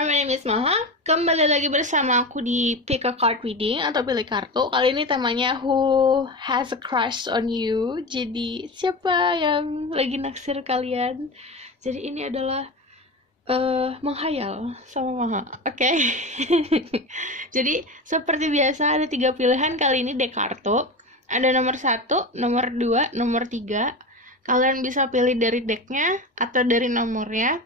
everyone, my name is Maha. Kembali lagi bersama aku di Pick a Card Reading atau pilih kartu. Kali ini temanya Who has a crush on you? Jadi siapa yang lagi naksir kalian? Jadi ini adalah menghayal sama Maha. Oke. Jadi seperti biasa ada 3 pilihan kali ini deck kartu. Ada nomor 1, nomor 2, nomor 3. Kalian bisa pilih dari decknya atau dari nomornya.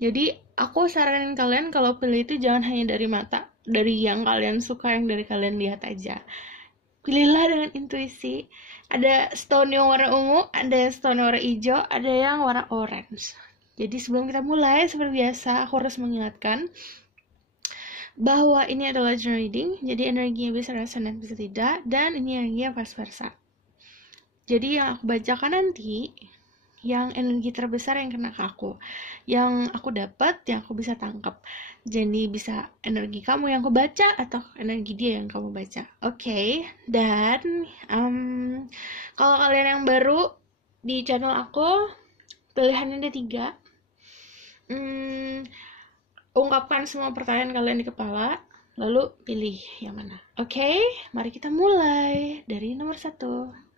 Jadi aku saranin kalian kalau pilih itu jangan hanya dari mata, dari yang kalian suka, yang dari kalian lihat aja. Pilihlah dengan intuisi. Ada stone yang warna ungu, ada stone warna hijau, ada yang warna orange. Jadi sebelum kita mulai, seperti biasa aku harus mengingatkan bahwa ini adalah general reading, jadi energinya bisa resonate bisa tidak, dan ini energinya vice versa. Jadi yang aku bacakan nanti, yang energi terbesar yang kena ke aku, yang aku dapat, yang aku bisa tangkap. Jadi bisa energi kamu yang aku baca atau energi dia yang kamu baca. Oke. Dan kalau kalian yang baru di channel aku, pilihannya ada 3. Ungkapkan semua pertanyaan kalian di kepala, lalu pilih yang mana. Oke, mari kita mulai dari nomor 1.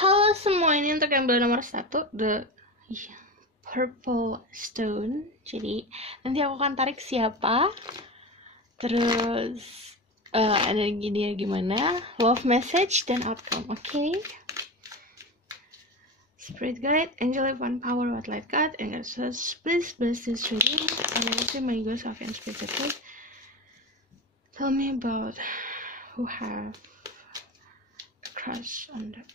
Halo semua, ini untuk yang beli nomor 1, the purple stone. Jadi nanti aku akan tarik siapa, terus energi dia gimana, love message, dan outcome. Oke. Spirit guide, angel one power, what light card, and God says, please bless this reading, and I see my ghost of and spirit guide. Tell me about who have a crush on them.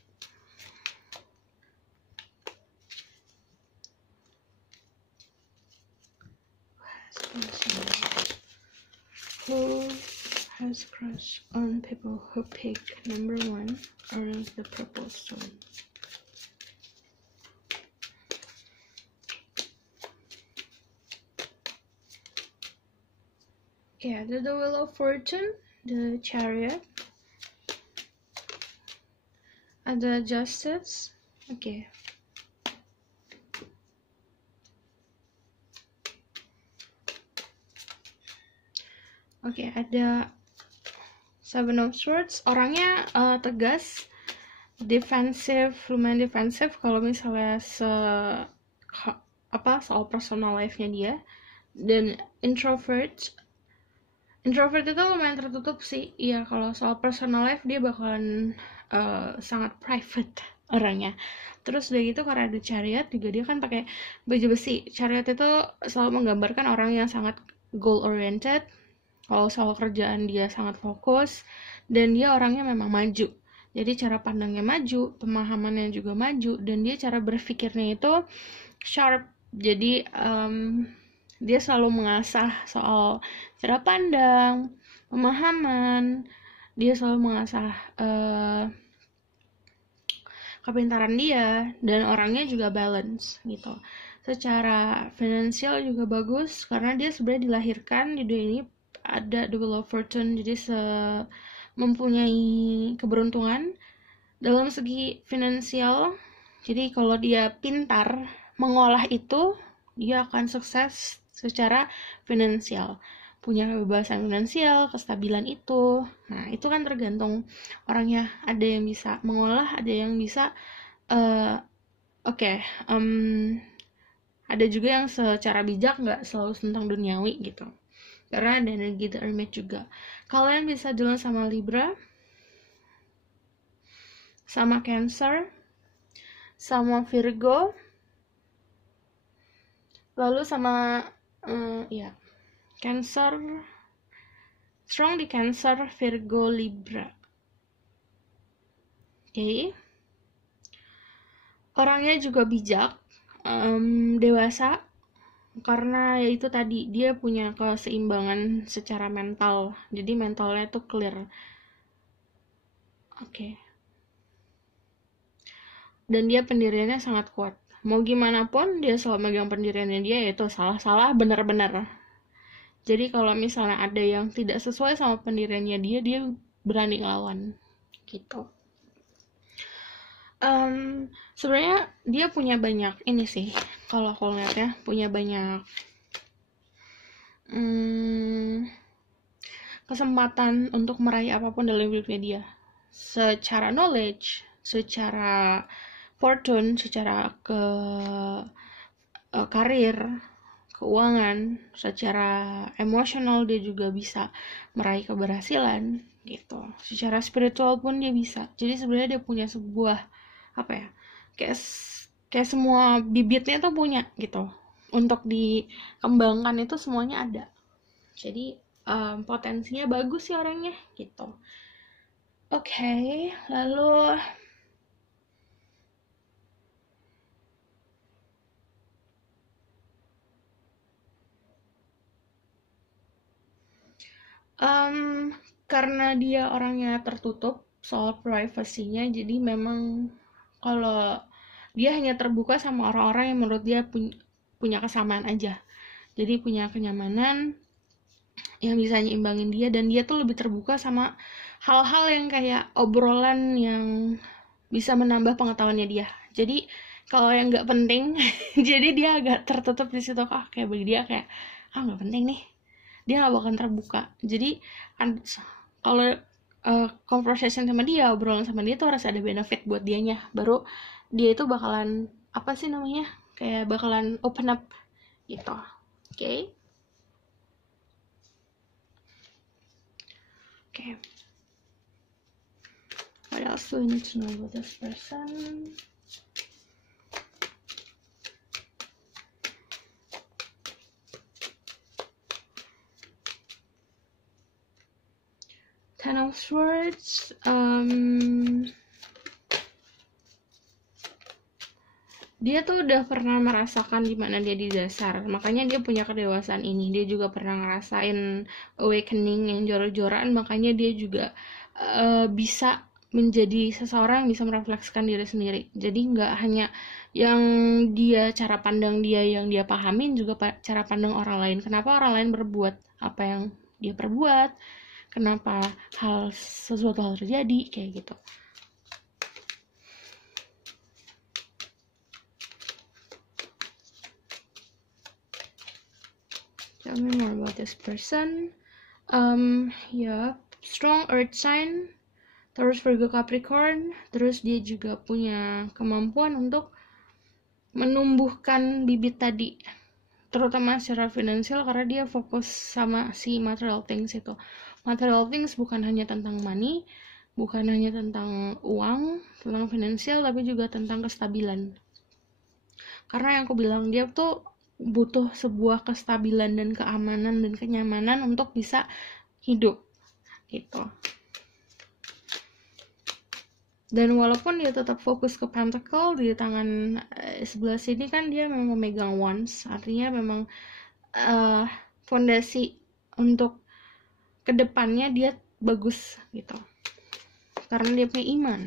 Who has crush on people who pick number 1 or the purple stone? Okay, the Wheel of Fortune, the Chariot, the Justice. Okay. Oke, ada Seven of Swords. Orangnya tegas, defensif, lumayan defensif kalau misalnya soal personal life-nya dia. Dan introvert itu lumayan tertutup sih. Iya, kalau soal personal life dia bakalan sangat private orangnya. Terus udah gitu karena ada Chariot juga, dia kan pakai baju besi. Chariot itu selalu menggambarkan orang yang sangat goal oriented. Kalau soal kerjaan dia sangat fokus, dan dia orangnya memang maju. Jadi cara pandangnya maju, pemahamannya juga maju, dan dia cara berpikirnya itu sharp. Jadi dia selalu mengasah soal cara pandang, pemahaman. Dia selalu mengasah kepintaran dia, dan orangnya juga balance gitu. Secara finansial juga bagus, karena dia sebenarnya dilahirkan di dunia ini ada the Wheel of Fortune, jadi mempunyai keberuntungan dalam segi finansial. Jadi kalau dia pintar mengolah itu, dia akan sukses secara finansial, punya kebebasan finansial, kestabilan itu. Nah, itu kan tergantung orangnya. Ada yang bisa mengolah, ada yang bisa ada juga yang secara bijak, nggak selalu tentang duniawi gitu. Karena ada energi The Hermit juga. Kalian bisa jalan sama Libra, sama Cancer, sama Virgo, lalu sama Cancer, strong di Cancer, Virgo, Libra. Oke. Orangnya juga bijak, dewasa, karena ya itu tadi, dia punya keseimbangan secara mental, jadi mentalnya tuh clear. Oke. Dan dia pendiriannya sangat kuat, mau gimana pun dia selalu megang pendiriannya dia, yaitu salah-salah benar-benar. Jadi kalau misalnya ada yang tidak sesuai sama pendiriannya dia berani ngelawan gitu. Sebenarnya dia punya banyak ini sih, kalau aku lihat ya, punya banyak kesempatan untuk meraih apapun dalam hidupnya dia. Secara knowledge, secara fortune, secara karir, keuangan, secara emosional dia juga bisa meraih keberhasilan gitu. Secara spiritual pun dia bisa. Jadi sebenarnya dia punya sebuah apa ya? Kayak kayak semua bibitnya tuh punya gitu. Untuk dikembangkan itu semuanya ada. Jadi potensinya bagus sih orangnya gitu. Oke, lalu karena dia orangnya tertutup soal privasinya, jadi memang kalau dia hanya terbuka sama orang-orang yang menurut dia punya kesamaan aja. Jadi punya kenyamanan yang bisa nyimbangin dia, dan dia tuh lebih terbuka sama hal-hal yang kayak obrolan yang bisa menambah pengetahuannya dia. Jadi kalau yang nggak penting jadi dia agak tertutup di situ. Kayak bagi dia kayak nggak penting nih, dia nggak bakal terbuka. Jadi kalau conversation sama dia, obrolan sama dia tuh harus ada benefit buat dianya, baru dia itu bakalan apa sih namanya, kayak bakalan open up gitu. Okay. What else do we need to know about this person? Ten of Swords. Dia tuh udah pernah merasakan gimana dia di dasar, makanya dia punya kedewasaan ini. Dia juga pernah ngerasain awakening yang jor-joran, makanya dia juga bisa menjadi seseorang yang bisa merefleksikan diri sendiri. Jadi nggak hanya yang dia, cara pandang dia yang dia pahamin, juga cara pandang orang lain. Kenapa orang lain berbuat apa yang dia perbuat, kenapa sesuatu hal terjadi, kayak gitu. Tell me more about this person. Strong earth sign, terus Virgo Capricorn, terus dia juga punya kemampuan untuk menumbuhkan bibit tadi, terutama secara finansial, karena dia fokus sama si material things itu. Material things bukan hanya tentang money, bukan hanya tentang uang, tentang finansial, tapi juga tentang kestabilan. Karena yang aku bilang, dia tuh butuh sebuah kestabilan dan keamanan dan kenyamanan untuk bisa hidup gitu. Dan walaupun dia tetap fokus ke pentacle, di tangan sebelah sini kan dia memang memegang wands, artinya memang fondasi untuk kedepannya dia bagus gitu, karena dia punya iman.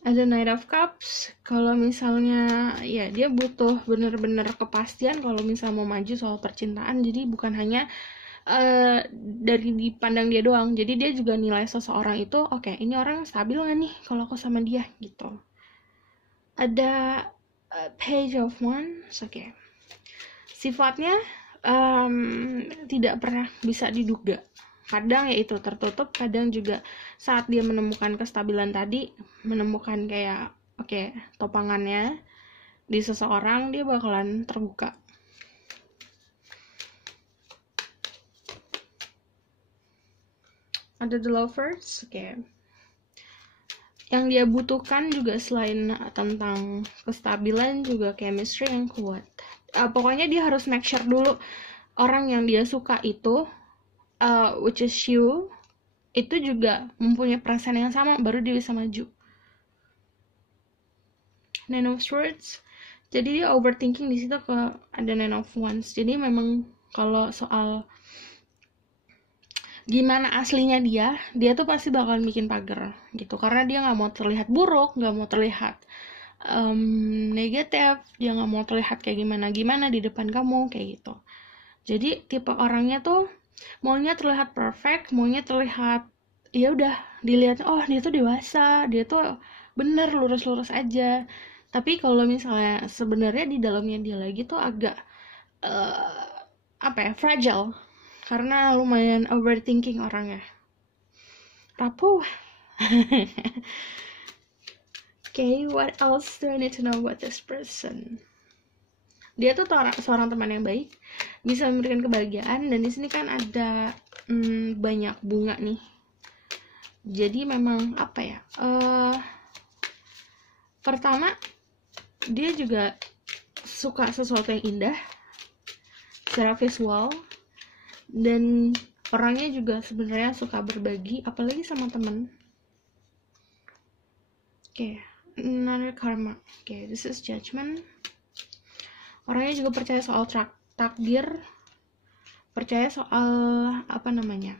Ada Knight of Cups. Kalau misalnya ya dia butuh bener-bener kepastian kalau misalnya mau maju soal percintaan. Jadi bukan hanya dari dipandang dia doang, jadi dia juga nilai seseorang itu, oke, ini orang stabil gak nih kalau aku sama dia gitu. Ada Page of Wands. Oke. Sifatnya tidak pernah bisa diduga. Kadang ya itu tertutup, kadang juga saat dia menemukan kestabilan tadi, menemukan kayak topangannya di seseorang, dia bakalan terbuka. Ada The Lovers. Yang dia butuhkan juga selain tentang kestabilan, juga chemistry yang kuat. Pokoknya dia harus make sure dulu orang yang dia suka itu, which is you, itu juga mempunyai perasaan yang sama, baru dia bisa maju. Nine of Swords. Jadi dia overthinking di situ ke ada Nine of Wands. Jadi memang kalau soal gimana aslinya dia tuh pasti bakalan bikin pagar gitu, karena dia nggak mau terlihat buruk, nggak mau terlihat negatif, dia nggak mau terlihat kayak gimana di depan kamu kayak gitu. Jadi tipe orangnya tuh maunya terlihat perfect, maunya terlihat ya udah dilihat, oh dia tuh dewasa, dia tuh bener lurus-lurus aja. Tapi kalau misalnya sebenarnya di dalamnya dia lagi tuh agak eh, apa ya, fragile, karena lumayan overthinking orangnya, rapuh. Okay, what else do I need to know about this person? Dia tuh seorang teman yang baik, bisa memberikan kebahagiaan, dan di sini kan ada banyak bunga nih. Jadi memang apa ya? Pertama, dia juga suka sesuatu yang indah secara visual, dan orangnya juga sebenarnya suka berbagi, apalagi sama teman. Oke, another karma. Oke, this is judgment. Orangnya juga percaya soal takdir, percaya soal apa namanya,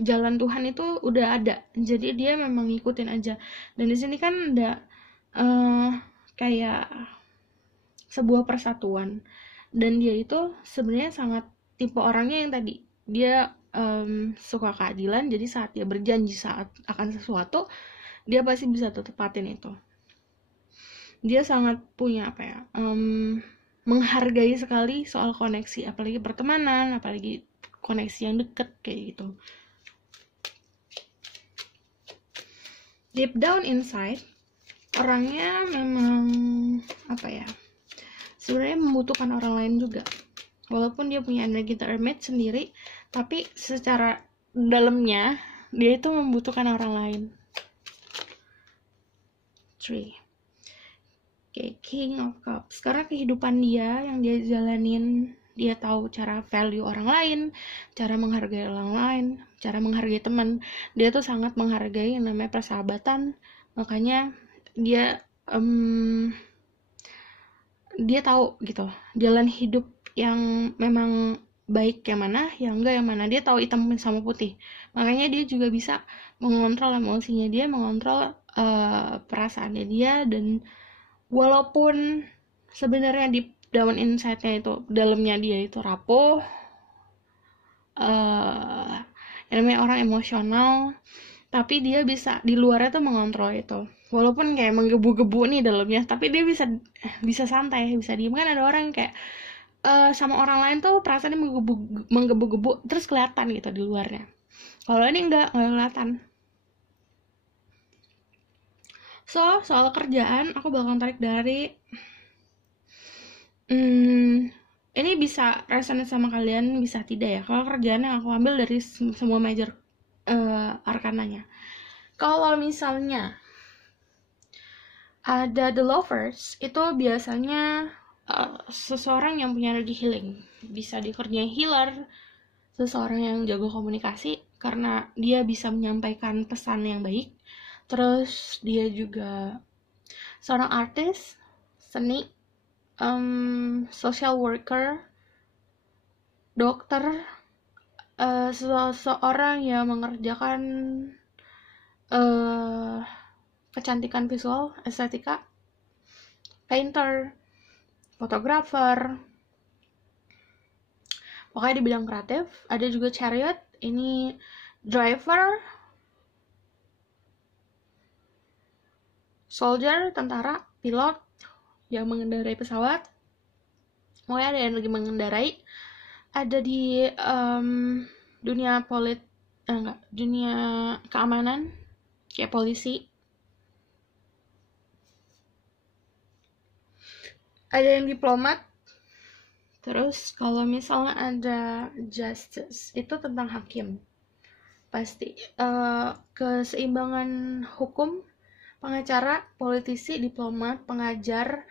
jalan Tuhan itu udah ada, jadi dia memang ngikutin aja. Dan di sini kan ada kayak sebuah persatuan, dan dia itu sebenarnya sangat tipe orangnya yang tadi dia suka keadilan, jadi saat dia berjanji saat akan sesuatu, dia pasti bisa tepatin itu. Dia sangat punya apa ya, menghargai sekali soal koneksi, apalagi pertemanan, apalagi koneksi yang deket kayak gitu. Deep down inside, orangnya memang apa ya, sebenarnya membutuhkan orang lain juga. Walaupun dia punya energi The Hermit sendiri, tapi secara dalamnya dia itu membutuhkan orang lain. 3. Oke, King of Cups. Karena kehidupan dia yang dia jalanin, dia tahu cara value orang lain, cara menghargai orang lain, cara menghargai teman. Dia tuh sangat menghargai yang namanya persahabatan. Makanya dia dia tahu gitu jalan hidup yang memang baik yang mana, yang enggak yang mana. Dia tahu hitam sama putih. Makanya dia juga bisa mengontrol emosinya dia, mengontrol perasaannya dia. Dan walaupun sebenarnya di down inside-nya itu, dalamnya dia itu rapuh, namanya orang emosional, tapi dia bisa di luarnya tuh mengontrol itu. Walaupun kayak menggebu-gebu nih dalamnya, tapi dia bisa santai, bisa diem. Kan ada orang yang kayak sama orang lain tuh perasaannya menggebu-gebu terus kelihatan gitu di luarnya. Kalau ini enggak kelihatan. So, soal kerjaan aku bakal tarik dari ini bisa resonate sama kalian, bisa tidak ya. Kalau kerjaan yang aku ambil dari semua major arkananya. Kalau misalnya ada the lovers, itu biasanya seseorang yang punya energi healing. Bisa dikerjain healer, seseorang yang jago komunikasi karena dia bisa menyampaikan pesan yang baik. Terus dia juga seorang artis, seni, social worker, dokter, seseorang yang mengerjakan kecantikan visual, estetika, painter, fotografer, pokoknya di bidang kreatif. Ada juga chariot, ini driver, soldier, tentara, pilot yang mengendarai pesawat. Pokoknya ada yang lagi mengendarai. Ada di dunia dunia keamanan kayak polisi. Ada yang diplomat. Terus kalau misalnya ada justice, itu tentang hakim. Pasti keseimbangan hukum, pengacara, politisi, diplomat, pengajar.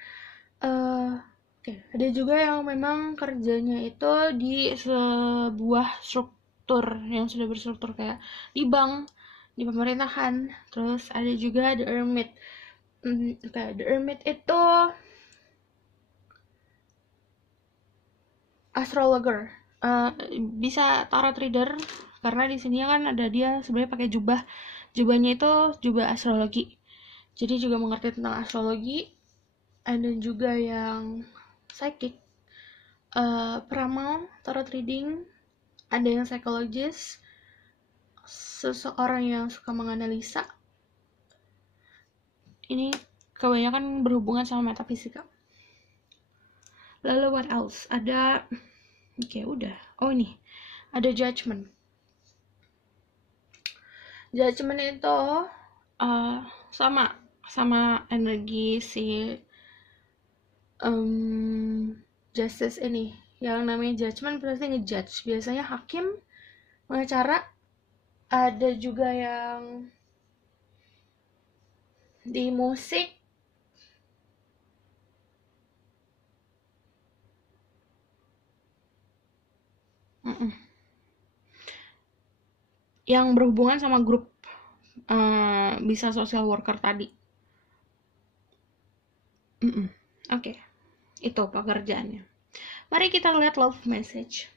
Ada juga yang memang kerjanya itu di sebuah struktur yang sudah berstruktur kayak di bank, di pemerintahan. Terus ada juga the hermit. The hermit itu astrologer, bisa tarot reader, karena di sini kan ada dia sebenarnya pakai jubahnya itu jubah astrologi, jadi juga mengerti tentang astrologi. Ada juga yang psychic, peramal, tarot reading. Ada yang psikologis, seseorang yang suka menganalisa. Ini kebanyakan berhubungan sama metafisika. Lalu what else? Ada udah. Oh, ini ada judgment. Judgment itu sama energi si justice ini. Yang namanya judgment berarti ngejudge. Biasanya hakim, pengacara, ada juga yang di musik, yang berhubungan sama grup, bisa social worker tadi. Oke. Itu pekerjaannya. Mari kita lihat love message.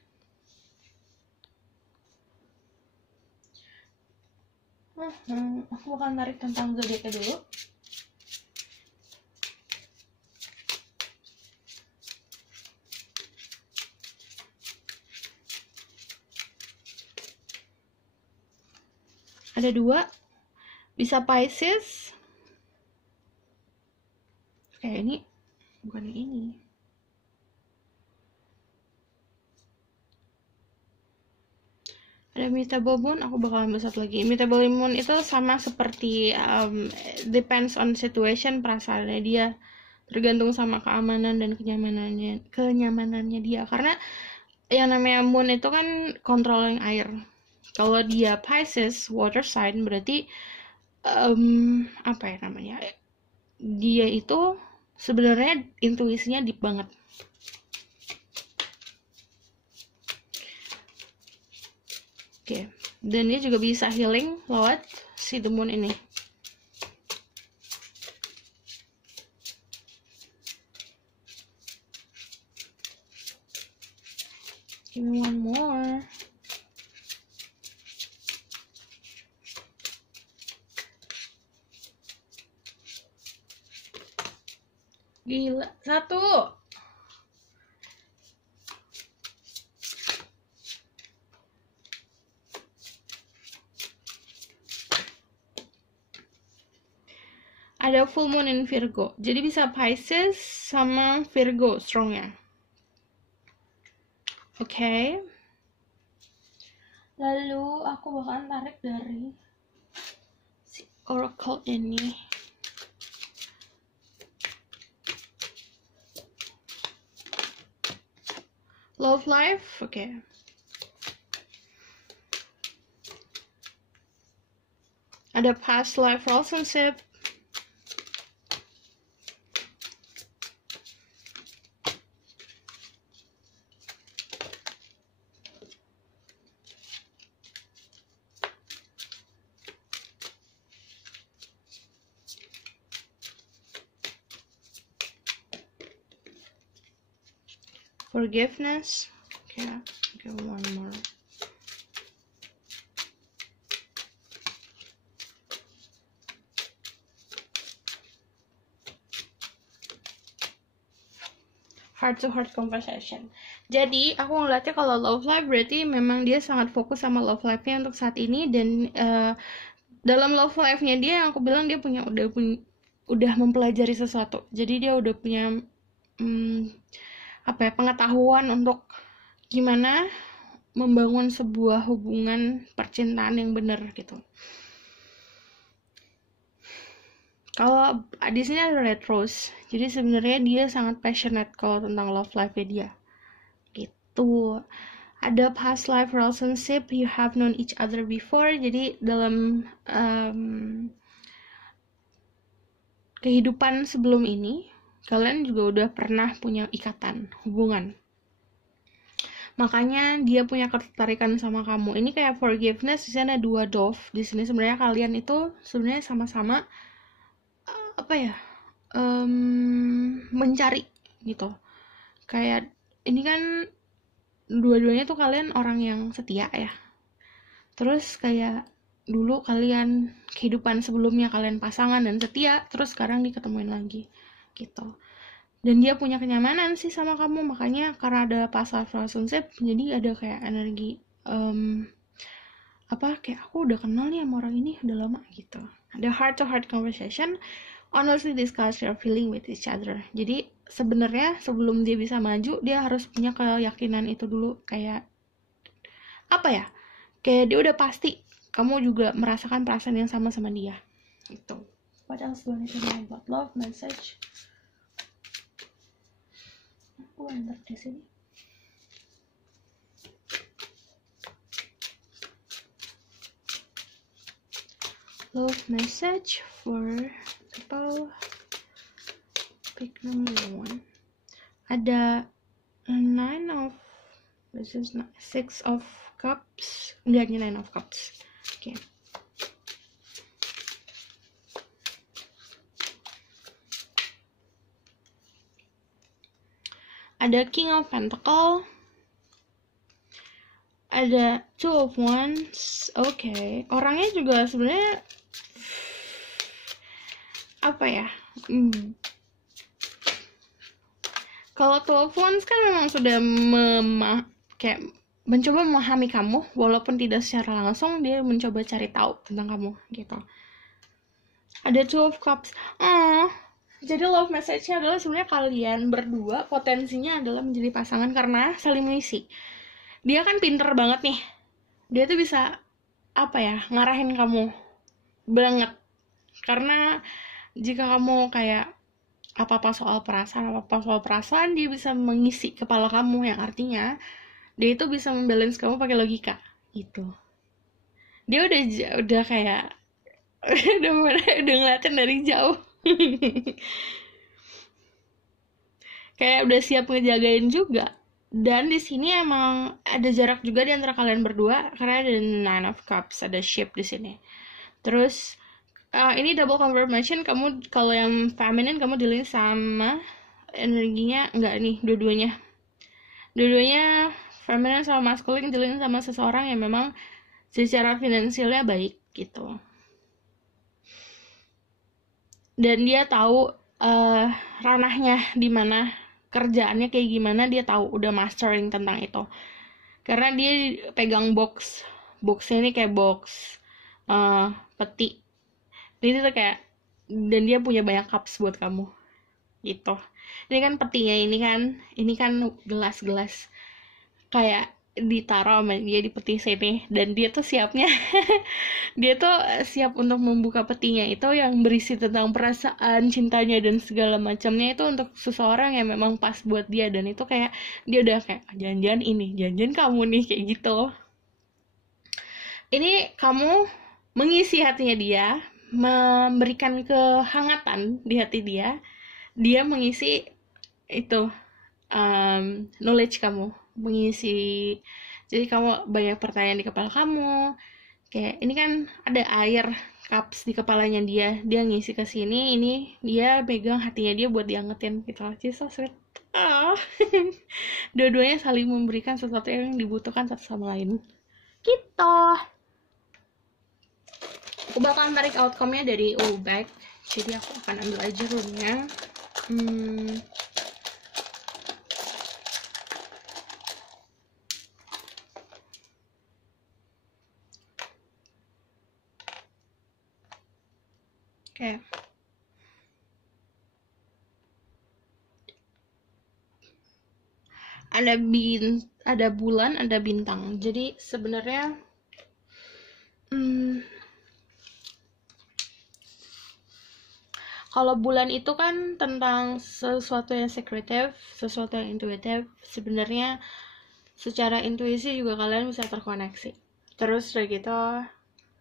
Aku akan tarik tentang zodiaknya dulu. Ada 2, bisa Pisces. Kayak ini, bukan ini. Ada Mutable Moon, aku bakal ambil satu lagi. Mutable Moon itu sama seperti depends on situation, perasaannya dia, tergantung sama keamanan dan kenyamanannya dia. Karena yang namanya Moon itu kan controlling air. Kalau dia Pisces, water sign, berarti dia itu sebenarnya intuisinya deep banget. Oke. Dan dia juga bisa healing lewat si The Moon ini. Give me one more. Gila, 1. Ada full moon in Virgo. Jadi bisa Pisces sama Virgo strongnya. Oke. Lalu aku bakalan tarik dari si oracle ini. Love life, oke. Ada past life relationship. Forgiveness. Okay, one more. Heart to heart conversation. Jadi aku ngeliatnya kalau love life berarti memang dia sangat fokus sama love life-nya untuk saat ini. Dan dalam love life-nya dia, yang aku bilang dia udah mempelajari sesuatu. Jadi dia udah punya pengetahuan untuk gimana membangun sebuah hubungan percintaan yang benar gitu. Kalau di sini ada red rose, jadi sebenarnya dia sangat passionate kalau tentang love life-nya dia gitu. Ada past life relationship, you have known each other before. Jadi dalam kehidupan sebelum ini kalian juga udah pernah punya ikatan hubungan, makanya dia punya ketertarikan sama kamu. Ini kayak forgiveness. Di sana ada 2 dove. Di sini sebenarnya kalian itu sebenarnya sama-sama mencari gitu. Kayak ini kan dua-duanya tuh kalian orang yang setia ya. Terus kayak dulu kalian kehidupan sebelumnya kalian pasangan dan setia, terus sekarang diketemuin lagi gitu. Dan dia punya kenyamanan sih sama kamu, makanya karena ada past life relationship, jadi ada kayak energi kayak aku udah kenal nih sama orang ini udah lama gitu. Ada heart to heart conversation, honestly discuss your feeling with each other. Jadi sebenarnya sebelum dia bisa maju, dia harus punya keyakinan itu dulu, kayak kayak dia udah pasti kamu juga merasakan perasaan yang sama dia gitu. What else do I need to know about love message? Aku enter di sini. Love message for people. Pick number 1. Ada 6 of cups. Enggak, 9 of cups. Oke. Ada King of Pentacle. Ada Two of Wands. Oke. Orangnya juga sebenarnya kalau Two of Wands kan memang sudah kayak mencoba memahami kamu, walaupun tidak secara langsung, dia mencoba cari tahu tentang kamu gitu. Ada Two of Cups. Jadi love message-nya adalah sebenarnya kalian berdua potensinya adalah menjadi pasangan karena saling mengisi. Dia kan pinter banget nih. Dia tuh bisa ngarahin kamu banget. Karena jika kamu kayak apa-apa soal perasaan, dia bisa mengisi kepala kamu, yang artinya dia itu bisa membalance kamu pakai logika gitu. Dia udah kayak udah ngeliatin dari jauh. Kayak udah siap ngejagain juga. Dan di sini emang ada jarak juga di antara kalian berdua karena ada 9 of Cups, ada ship di sini. Terus ini double confirmation, kamu kalau yang feminine kamu dealing sama energinya enggak nih, dua-duanya feminine sama masculine dealing sama seseorang yang memang secara finansialnya baik gitu. Dan dia tahu ranahnya di mana, kerjaannya kayak gimana, dia tahu, udah mastering tentang itu. Karena dia pegang boxnya ini kayak box peti. Jadi tuh kayak, dan dia punya banyak cups buat kamu gitu. Ini kan petinya, ini kan gelas-gelas kayak ditaruh sama dia di peti sini, dan dia tuh siapnya dia tuh siap untuk membuka petinya itu yang berisi tentang perasaan cintanya dan segala macamnya itu untuk seseorang yang memang pas buat dia. Dan itu kayak dia udah kayak janjian kamu nih, kayak gitu. Ini kamu mengisi hatinya dia, memberikan kehangatan di hati dia mengisi itu knowledge kamu, mengisi. Jadi kamu banyak pertanyaan di kepala kamu, kayak ini kan ada air cups di kepalanya dia ngisi ke sini, ini dia pegang hatinya dia buat diangetin gitu. Jadi so sweet. Dua-duanya saling memberikan sesuatu yang dibutuhkan satu sama lain gitu. Aku bakalan tarik outcome-nya dari back, jadi aku akan ambil aja roomnya. Oke. Ada bulan, ada bintang. Jadi sebenarnya kalau bulan itu kan tentang sesuatu yang secretive, sesuatu yang intuitive. Sebenarnya secara intuisi juga kalian bisa terkoneksi. Terus udah gitu,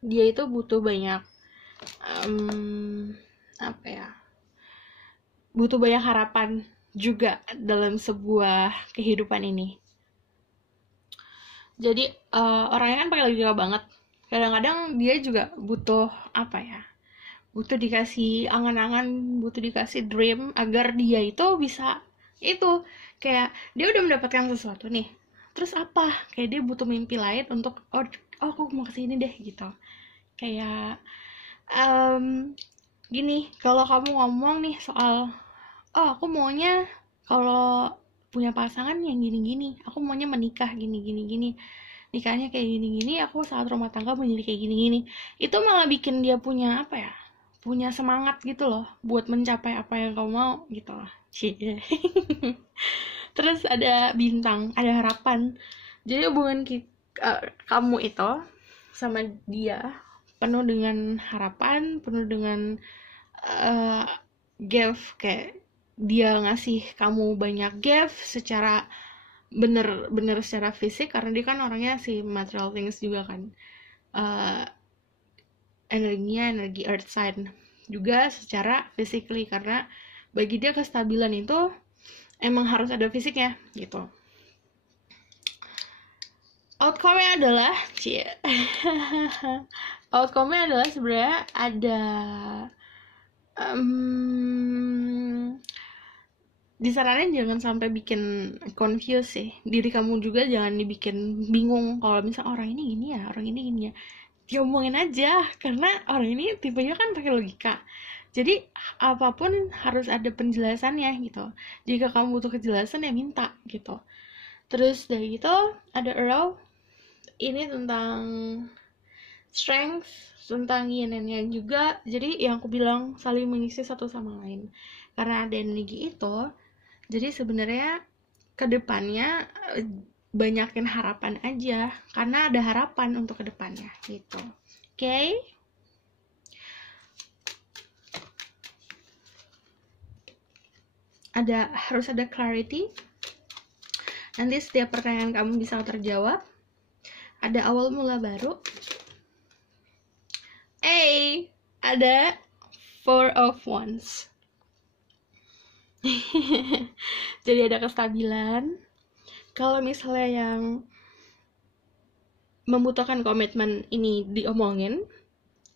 dia itu butuh banyak butuh banyak harapan juga dalam sebuah kehidupan ini. Jadi orangnya kan pakai logika banget. Kadang-kadang dia juga butuh butuh dikasih angan-angan, butuh dikasih dream agar dia itu bisa itu, kayak dia udah mendapatkan sesuatu nih, terus kayak dia butuh mimpi lain untuk aku mau kesini deh gitu. Kayak gini, kalau kamu ngomong nih soal aku maunya kalau punya pasangan yang gini-gini, aku maunya menikah gini. nikahnya kayak gini-gini, aku saat rumah tangga menjadi kayak gini-gini. Itu malah bikin dia punya apa ya, punya semangat gitu loh buat mencapai apa yang kamu mau gitu loh. Cie. Terus ada bintang, ada harapan. Jadi hubungan kamu itu sama dia penuh dengan harapan, penuh dengan give, kayak dia ngasih kamu banyak give secara bener secara fisik, karena dia kan orangnya si material things juga kan. Energinya energi earth sign juga secara physically, karena bagi dia kestabilan itu emang harus ada fisiknya gitu. Outcome-nya adalah outcome-nya adalah sebenarnya ada disaranin jangan sampai bikin confuse sih. Diri kamu juga jangan dibikin bingung kalau misalnya orang ini gini ya, orang ini gini ya. Diomongin aja, karena orang ini tipenya kan pakai logika. Jadi apapun harus ada penjelasannya gitu. Jika kamu butuh kejelasan ya minta gitu. Terus dari gitu ada arrow. Ini tentang strength, tentang yin and yang juga. Jadi yang aku bilang saling mengisi satu sama lain. Karena ada energi itu, jadi sebenarnya kedepannya banyakin harapan aja, karena ada harapan untuk kedepannya gitu. Oke? Harus ada clarity. Nanti setiap pertanyaan kamu bisa terjawab. Ada awal mula baru. Ada Four of Wands. Jadi ada kestabilan. Kalau misalnya yang membutuhkan komitmen ini diomongin,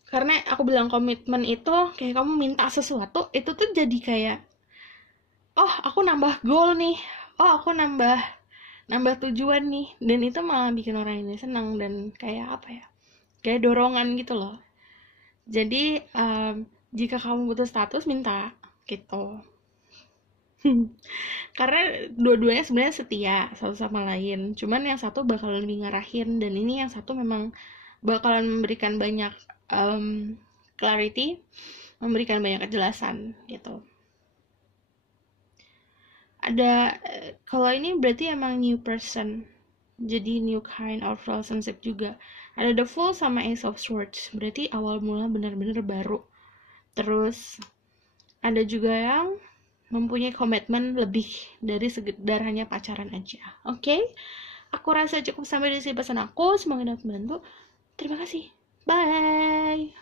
karena aku bilang komitmen itu kayak kamu minta sesuatu, itu tuh jadi kayak, oh aku nambah goal nih, oh aku nambah tujuan nih, dan itu malah bikin orang ini senang dan kayak apa ya, kayak dorongan gitu loh. Jadi jika kamu butuh status, minta gitu. Karena dua-duanya sebenarnya setia satu sama lain, cuman yang satu bakalan lebih ngarahin, dan ini yang satu memang bakalan memberikan banyak clarity, memberikan banyak kejelasan gitu. Ada kalau ini berarti emang new person, jadi new kind of relationship juga. Ada the Fool sama Ace of Swords, berarti awal mula benar-benar baru. Terus ada juga yang mempunyai komitmen lebih dari sekedar hanya pacaran aja. Oke? Aku rasa cukup sampai di sini pesan aku. Semoga dapat membantu. Terima kasih. Bye.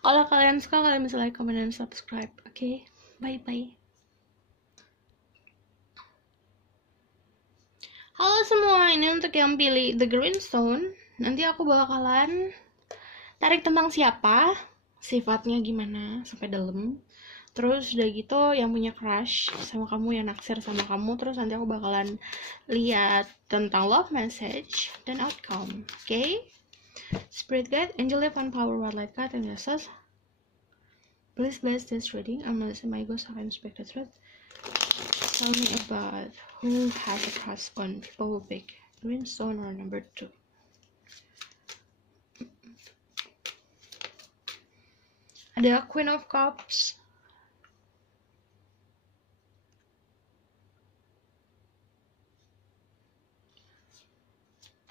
Kalau kalian suka, kalian bisa like, comment, dan subscribe. Oke? Bye-bye. Halo semua, ini untuk yang pilih The Green Stone. Nanti aku bakalan tarik tentang siapa, sifatnya gimana, sampai dalam. Terus udah gitu yang punya crush sama kamu, yang naksir sama kamu. Terus nanti aku bakalan lihat tentang love message dan outcome. Okay? Spirit guide, angel fun power, wildlife card, and justice. Please bless this reading. I'm Melissa, my ghost have inspected truth. Tell me about who has a crush on people who pick green stone or number 2. Ada Queen of Cups.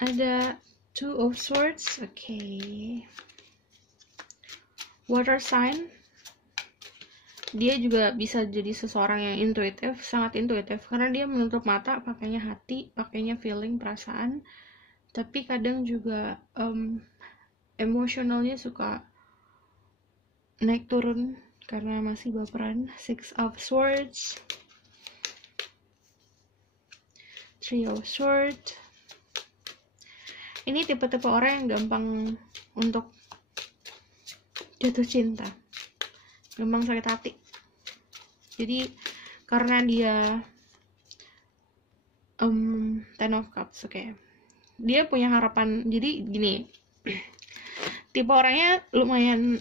Ada Two of Swords. Okay. Water sign. Dia juga bisa jadi seseorang yang intuitif, sangat intuitif, karena dia menutup mata, pakainya hati, pakainya feeling, perasaan. Tapi kadang juga emosionalnya suka naik turun karena masih baperan. Six of Swords, Three of Swords. Ini tipe-tipe orang yang gampang untuk jatuh cinta, gampang sakit hati. Jadi karena dia Ten of Cups, okay. Dia punya harapan. Jadi gini, tipe orangnya lumayan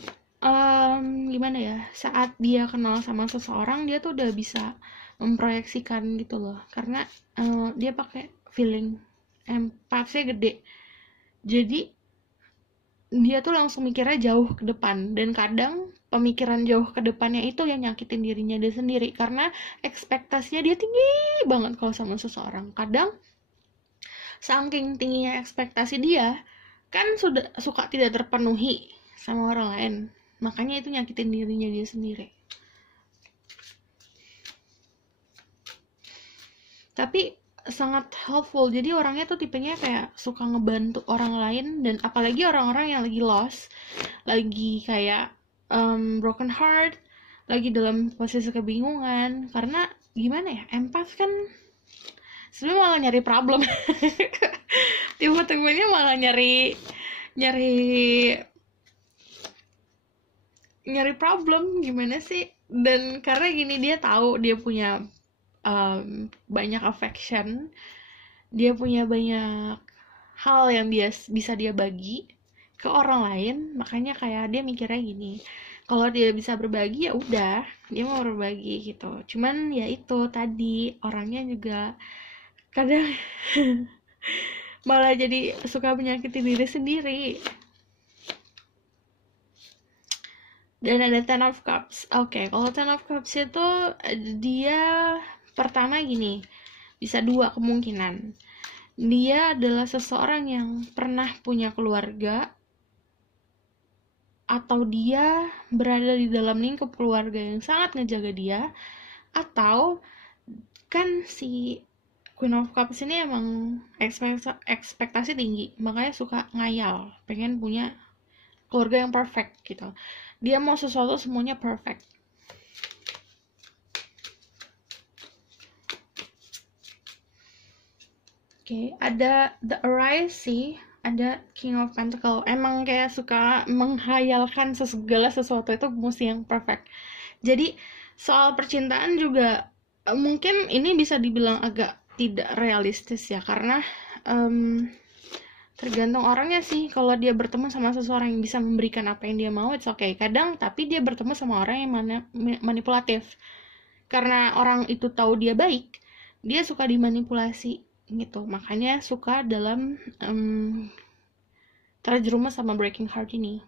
gimana ya, saat dia kenal sama seseorang, dia tuh udah bisa memproyeksikan gitu loh, karena dia pakai feeling, empatnya gede. Jadi dia tuh langsung mikirnya jauh ke depan, dan kadang pemikiran jauh ke depannya itu yang nyakitin dirinya dia sendiri karena ekspektasinya dia tinggi banget kalau sama seseorang. Kadang saking tingginya ekspektasi dia kan sudah suka tidak terpenuhi sama orang lain, makanya itu nyakitin dirinya dia sendiri. Tapi sangat helpful, jadi orangnya tuh tipenya kayak suka ngebantu orang lain, dan apalagi orang-orang yang lagi lost, lagi kayak broken heart, lagi dalam posisi kebingungan. Karena gimana ya, empath kan sebenarnya malah nyari problem. Tiba-tibanya malah nyari problem gimana sih. Dan karena gini, dia tahu dia punya banyak affection, dia punya banyak hal yang bisa dia bagi ke orang lain, makanya kayak dia mikirnya gini, kalau dia bisa berbagi ya udah dia mau berbagi gitu. Cuman ya itu tadi, orangnya juga kadang malah jadi suka menyakiti diri sendiri. Dan ada Ten of Cups. Oke, kalau Ten of Cups itu dia pertama gini, bisa dua kemungkinan. Dia adalah seseorang yang pernah punya keluarga, atau dia berada di dalam lingkup keluarga yang sangat ngejaga dia, atau kan si Queen of Cups ini emang ekspektasi tinggi, makanya suka ngayal, pengen punya keluarga yang perfect gitu. Dia mau sesuatu semuanya perfect. Oke, ada The Arise sih, ada King of Pentacle. Emang kayak suka menghayalkan segala sesuatu itu mesti yang perfect. Jadi soal percintaan juga mungkin ini bisa dibilang agak tidak realistis ya, karena tergantung orangnya sih. Kalau dia bertemu sama seseorang yang bisa memberikan apa yang dia mau, it's okay. Kadang tapi dia bertemu sama orang yang manipulatif. Karena orang itu tahu dia baik, dia suka dimanipulasi gitu, makanya suka dalam terjerumus sama breaking heart ini.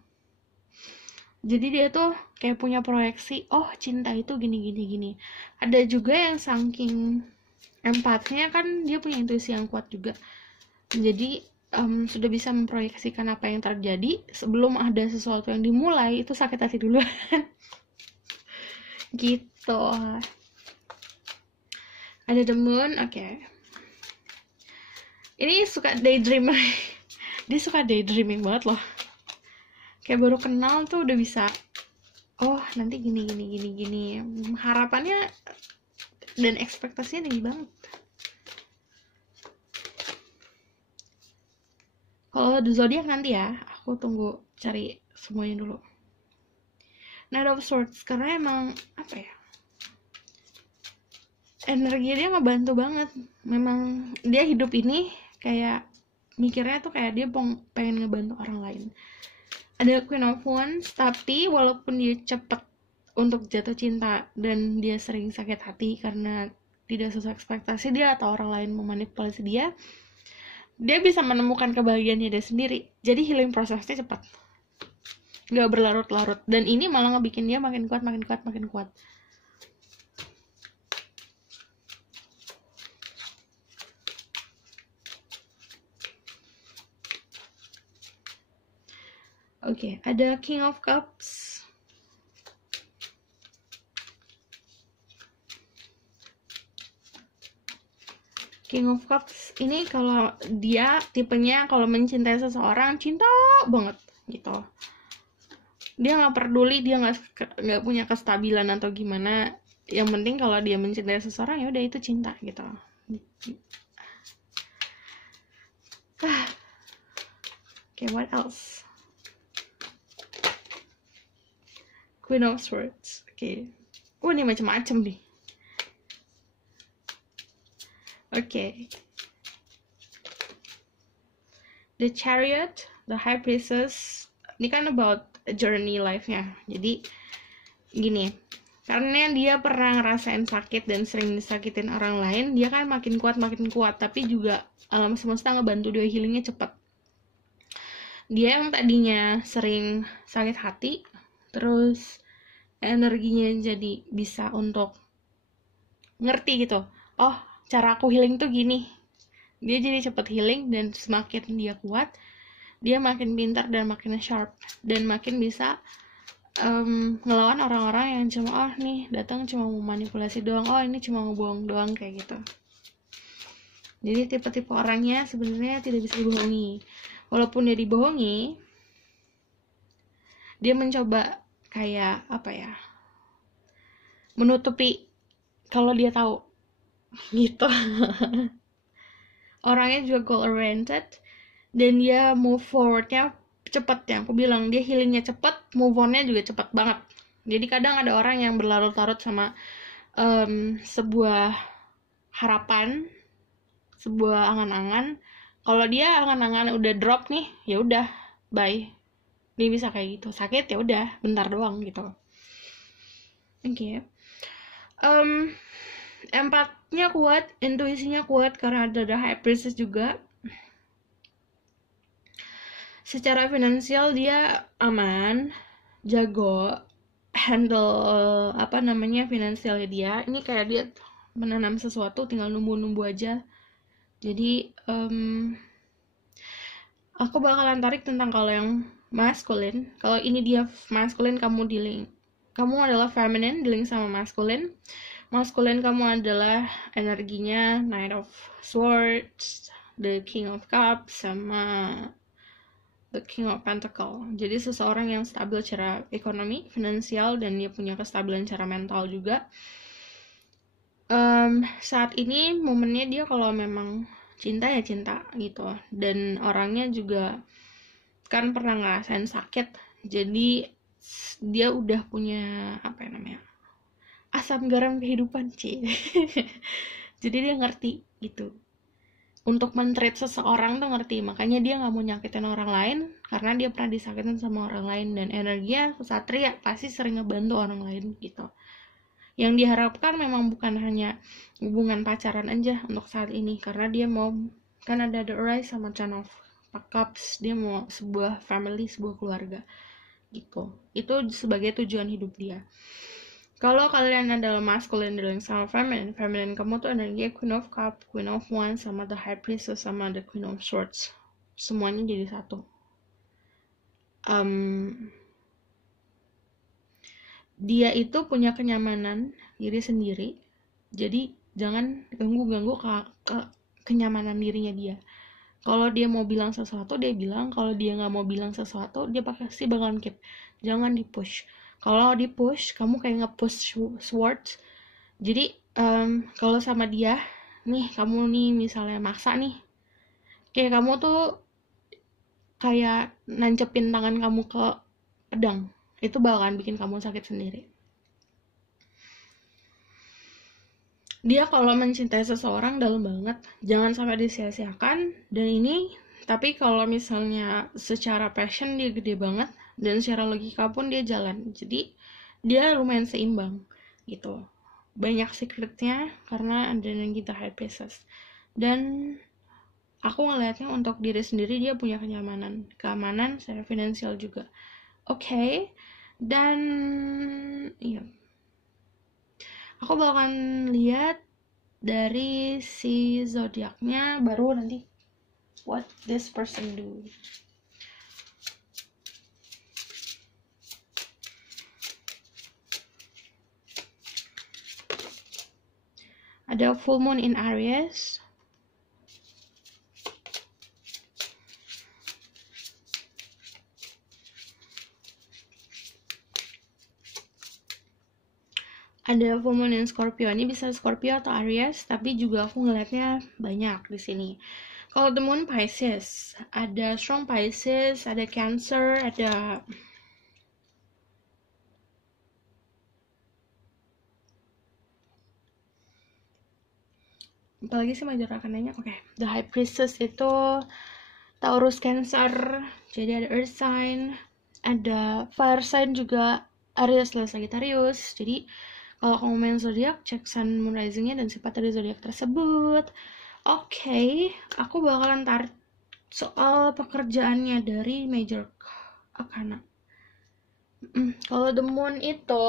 Jadi dia tuh kayak punya proyeksi, oh cinta itu gini. Ada juga yang saking empatnya kan, dia punya intuisi yang kuat juga, jadi sudah bisa memproyeksikan apa yang terjadi sebelum ada sesuatu yang dimulai, itu sakit hati duluan. Gitu. Ada The Moon. Oke. Ini suka daydream. Dia suka daydreaming banget loh. Kayak baru kenal tuh udah bisa, oh nanti gini. Harapannya dan ekspektasinya tinggi banget. Kalau The Zodiac nanti ya, aku tunggu cari semuanya dulu. Knight of Swords, karena emang apa ya, energi dia ngebantu banget. Memang dia hidup ini kayak mikirnya tuh kayak dia pengen ngebantu orang lain. Ada Queen of Wands, tapi walaupun dia cepet untuk jatuh cinta dan dia sering sakit hati karena tidak sesuai ekspektasi dia atau orang lain memanipulasi dia bisa menemukan kebahagiaannya dia sendiri. Jadi healing prosesnya cepat, gak berlarut-larut, dan ini malah ngebikin dia makin kuat. Oke, ada King of Cups. King of Cups ini kalau dia tipenya kalau mencintai seseorang cinta banget gitu. Dia nggak peduli, dia nggak punya kestabilan atau gimana. Yang penting kalau dia mencintai seseorang ya udah itu cinta gitu. Okay, what else? Queen of Swords. Oke. Ini macam-macam nih. Oke. The Chariot, The High Priestess. Ini kan about journey life-nya. Jadi gini, Karena dia pernah ngerasain sakit dan sering disakitin orang lain, dia kan makin kuat, tapi juga alam semesta ngebantu dia healingnya cepat. Dia yang tadinya sering sakit hati, terus energinya jadi bisa untuk ngerti gitu, oh cara aku healing tuh gini. Dia jadi cepet healing, dan semakin dia kuat, dia makin pintar dan makin sharp, dan makin bisa ngelawan orang-orang yang cuma oh nih datang cuma mau manipulasi doang, oh ini cuma ngebohong doang, kayak gitu. Jadi tipe-tipe orangnya sebenarnya tidak bisa dibohongi. Walaupun dia dibohongi, dia mencoba kayak apa ya, menutupi kalau dia tahu gitu. Orangnya juga goal oriented, dan dia move forwardnya cepet ya. Aku bilang dia healingnya cepet, move onnya juga cepet banget. Jadi kadang ada orang yang berlarut-larut sama sebuah harapan, sebuah angan-angan. Kalau dia angan-angan udah drop nih, ya udah bye. Dia bisa kayak gitu. Sakit ya udah bentar doang gitu. Oke. Empatnya kuat, intuisinya kuat karena ada the high priestess juga. Secara finansial dia aman, jago, handle finansialnya dia. Ini kayak dia menanam sesuatu, tinggal numbu-numbu aja. Jadi aku bakalan tarik tentang kalau yang masculine. Kalau ini dia masculine, kamu adalah feminine, dealing sama masculine. Masculine kamu adalah energinya Knight of Swords, the King of Cups, sama the King of Pentacle. Jadi seseorang yang stabil secara ekonomi, finansial, dan dia punya kestabilan secara mental juga. Saat ini momennya dia kalau memang cinta ya cinta gitu, dan orangnya juga kan pernah ngerasain sakit, jadi dia udah punya asam garam kehidupan jadi dia ngerti gitu untuk men-treat seseorang tuh ngerti, makanya dia nggak mau nyakitin orang lain karena dia pernah disakitin sama orang lain, dan energinya kesatria pasti sering ngebantu orang lain gitu. Yang diharapkan memang bukan hanya hubungan pacaran aja untuk saat ini, karena dia mau, kan ada the Rise sama Ten of Cups, dia mau sebuah family, sebuah keluarga gitu. Itu sebagai tujuan hidup dia. Kalau kalian adalah masculine dealing sama feminine kamu tuh energinya Queen of Cups, Queen of Wands, sama the High Priestess, sama the Queen of Swords. Semuanya jadi satu. Dia itu punya kenyamanan diri sendiri, jadi jangan ganggu ke kenyamanan dirinya dia. Kalau dia mau bilang sesuatu, dia bilang. Kalau dia nggak mau bilang sesuatu, dia pasti bakalan keep. Jangan di-push. Kalau di-push, kamu kayak nge-push swords. Jadi, kalau sama dia, nih, kamu nih misalnya maksa nih. Kayak kamu tuh kayak nancepin tangan kamu ke pedang. Itu bakalan bikin kamu sakit sendiri. Dia kalau mencintai seseorang dalam banget, jangan sampai disia-siakan. Dan ini, tapi kalau misalnya secara passion dia gede banget, dan secara logika pun dia jalan, jadi dia lumayan seimbang gitu. Banyak secretnya karena ada yang kita High Priestess, dan aku ngelihatnya untuk diri sendiri dia punya keamanan secara finansial juga. Oke. Dan iya, aku bakalan lihat dari si zodiaknya, baru nanti what this person do. Ada full moon in Aries. Ada full moon in Scorpio. Ini bisa Scorpio atau Aries, tapi juga aku ngelihatnya banyak di sini. Kalau the moon Pisces, ada strong Pisces, ada Cancer, ada apalagi sih major arcananya. Oke, the High Priestess itu Taurus, Cancer, jadi ada Earth sign, ada Fire sign juga, Aries adalah Sagittarius. Jadi kalau kamu main zodiak, cek sun, moon, risingnya dan sifat dari zodiak tersebut. Oke, aku bakalan tarik soal pekerjaannya dari Major Arcana. Kalau the moon itu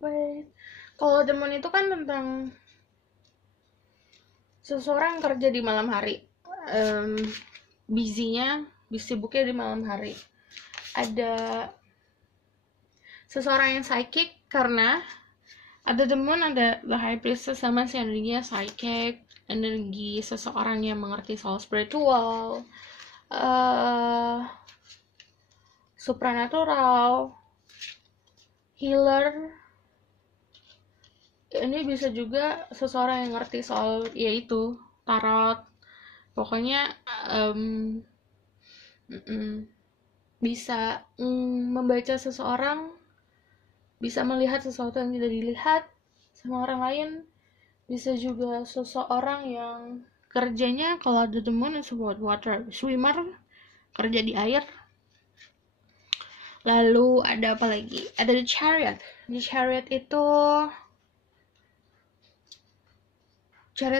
wait. Kalau the moon itu kan tentang seseorang yang kerja di malam hari. Sibuknya di malam hari. Ada seseorang yang psychic karena ada the moon, ada the high priestess, sama si energinya psychic, energi seseorang yang mengerti soal spiritual, supranatural, healer. Ini bisa juga seseorang yang ngerti soal yaitu tarot. Pokoknya bisa membaca seseorang, bisa melihat sesuatu yang tidak dilihat sama orang lain. Bisa juga seseorang yang kerjanya, kalau ada the moon is about water, swimmer, kerja di air. Lalu ada apa lagi? Ada the chariot. The chariot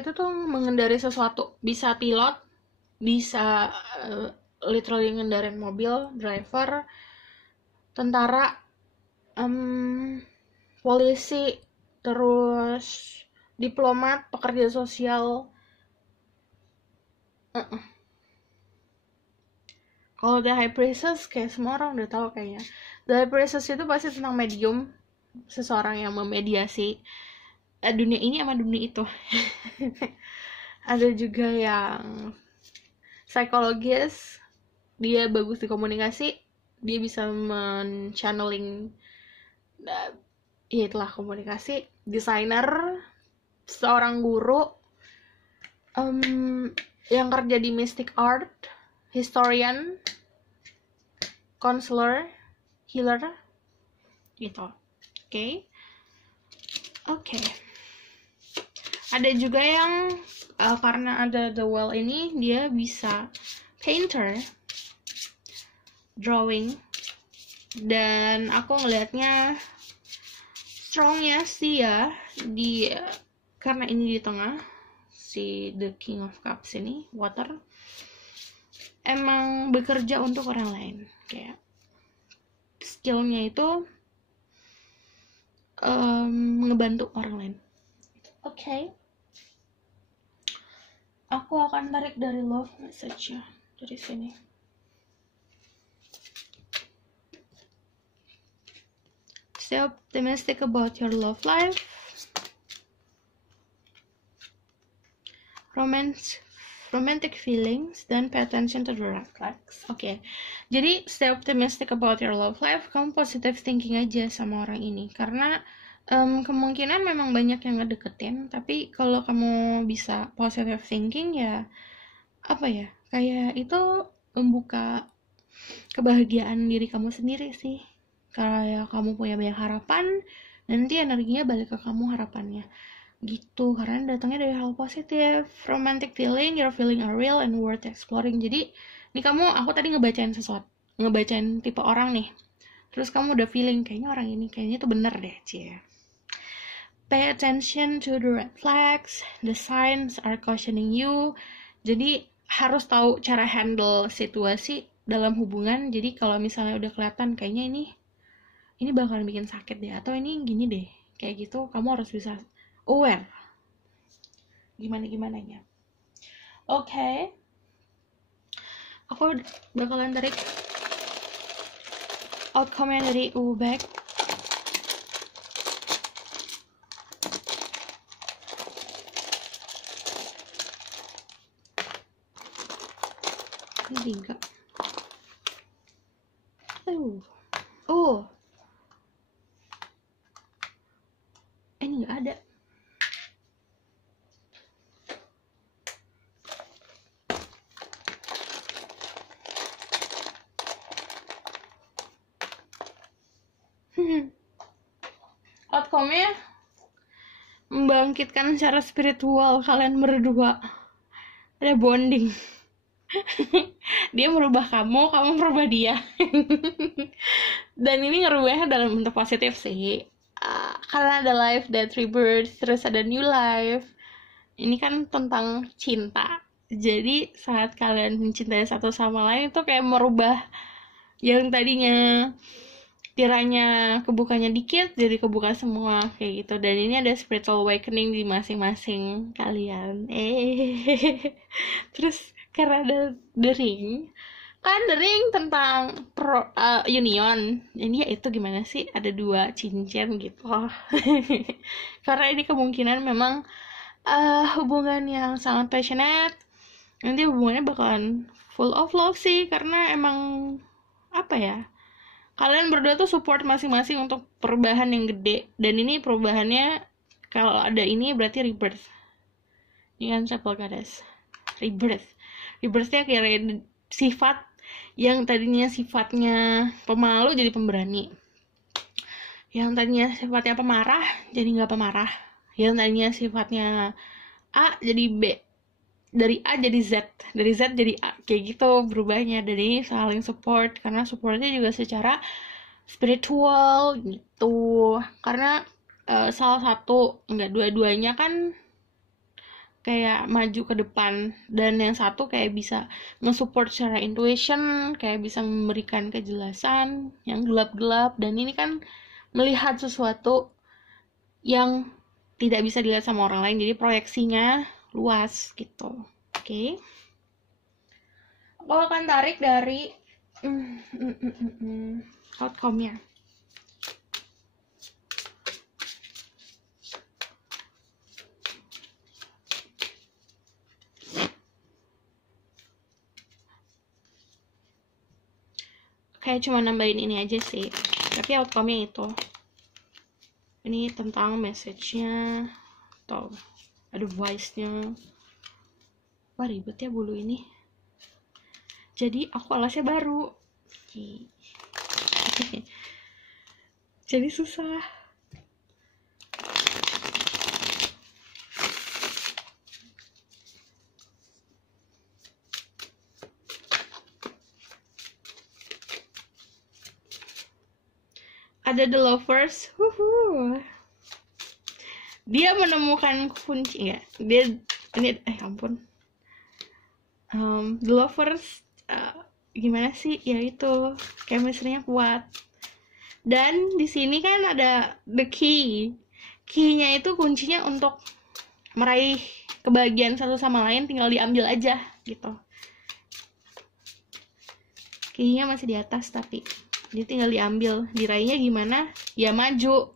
itu mengendari sesuatu. Bisa pilot, bisa literally ngendarin mobil, driver, tentara, polisi, terus diplomat, pekerja sosial. Kalau The High Priestess, kayak semua orang udah tahu kayaknya. The High Priestess itu pasti tentang medium, seseorang yang memediasi dunia ini sama dunia itu. Ada juga yang psikologis, dia bagus di komunikasi, dia bisa men-channeling itulah komunikasi. Desainer, seorang guru, yang kerja di mystic art, historian, counselor, healer, gitu. Oke. Ada juga yang karena ada the well ini, dia bisa painter, drawing, dan aku ngelihatnya strongnya sih ya karena ini di tengah si the King of Cups ini, water, emang bekerja untuk orang lain, kayak skillnya itu ngebantu orang lain. Oke. Aku akan tarik dari love message-nya dari sini. Stay optimistic about your love life. Romantic feelings, then pay attention to the red flags. Oke. Jadi stay optimistic about your love life. Kamu positive thinking aja sama orang ini, karena kemungkinan memang banyak yang ngedeketin, tapi kalau kamu bisa positive thinking ya, kayak itu membuka kebahagiaan diri kamu sendiri sih. Kayak kamu punya banyak harapan, nanti energinya balik ke kamu harapannya gitu, karena datangnya dari hal positif. Romantic feeling, your feeling are real and worth exploring. Jadi ini aku tadi ngebacain tipe orang nih, terus kamu udah feeling kayaknya orang ini kayaknya tuh bener deh, cie. Pay attention to the red flags, the signs are cautioning you. Jadi harus tahu cara handle situasi dalam hubungan. Jadi kalau misalnya udah kelihatan kayaknya ini bakalan bikin sakit deh, atau ini gini deh, kayak gitu, kamu harus bisa aware gimana-gimananya. Oke. Aku bakalan tarik outcome dari Ubek. Ini 3. Ini nggak ada. Outcome-nya membangkitkan secara spiritual kalian berdua. ada bonding. Dia merubah kamu, kamu merubah dia. Dan ini ngerubahnya dalam bentuk positif sih. Karena ada life, death, rebirth, terus ada new life. Ini kan tentang cinta. Jadi saat kalian mencintai satu sama lain itu kayak merubah yang tadinya tiranya kebukanya dikit jadi kebuka semua kayak gitu. Dan ini ada spiritual awakening di masing-masing kalian. Terus karena ada The Ring, kan The Ring tentang union. Ini ya itu gimana sih, ada 2 cincin gitu. Karena ini kemungkinan memang hubungan yang sangat passionate. Nanti hubungannya bakalan full of love sih, karena emang apa ya, kalian berdua tuh support masing-masing untuk perubahan yang gede. Dan ini perubahannya, kalau ada ini berarti rebirth. Ini kan Chapel Goddess, rebirthnya kayak sifat yang tadinya sifatnya pemalu jadi pemberani, yang tadinya sifatnya pemarah jadi nggak pemarah, yang tadinya sifatnya A jadi B, dari A jadi Z, dari Z jadi A, kayak gitu berubahnya. Dan ini saling support, karena supportnya juga secara spiritual gitu. Karena salah satu, enggak, dua-duanya kan kayak maju ke depan, dan yang satu kayak bisa nge-support secara intuition, kayak bisa memberikan kejelasan yang gelap-gelap. Dan ini kan melihat sesuatu yang tidak bisa dilihat sama orang lain, jadi proyeksinya luas gitu. Oke. Aku akan tarik dari outcome-nya. Kayak cuma nambahin ini aja sih, tapi outcome-nya itu. Ini tentang message-nya atau advice-nya. Wah, ribet ya bulu ini. Jadi aku alasnya baru. Jadi susah. Ada The Lovers. Dia menemukan kunci ya. Dia ini ampun. The Lovers gimana sih? Ya itu, chemistry-nya kuat. Dan di sini kan ada the key. Key-nya itu kuncinya untuk meraih kebahagiaan satu sama lain, tinggal diambil aja gitu. Key-nya masih di atas, tapi dia tinggal diambil. Diraihnya gimana? Ya maju.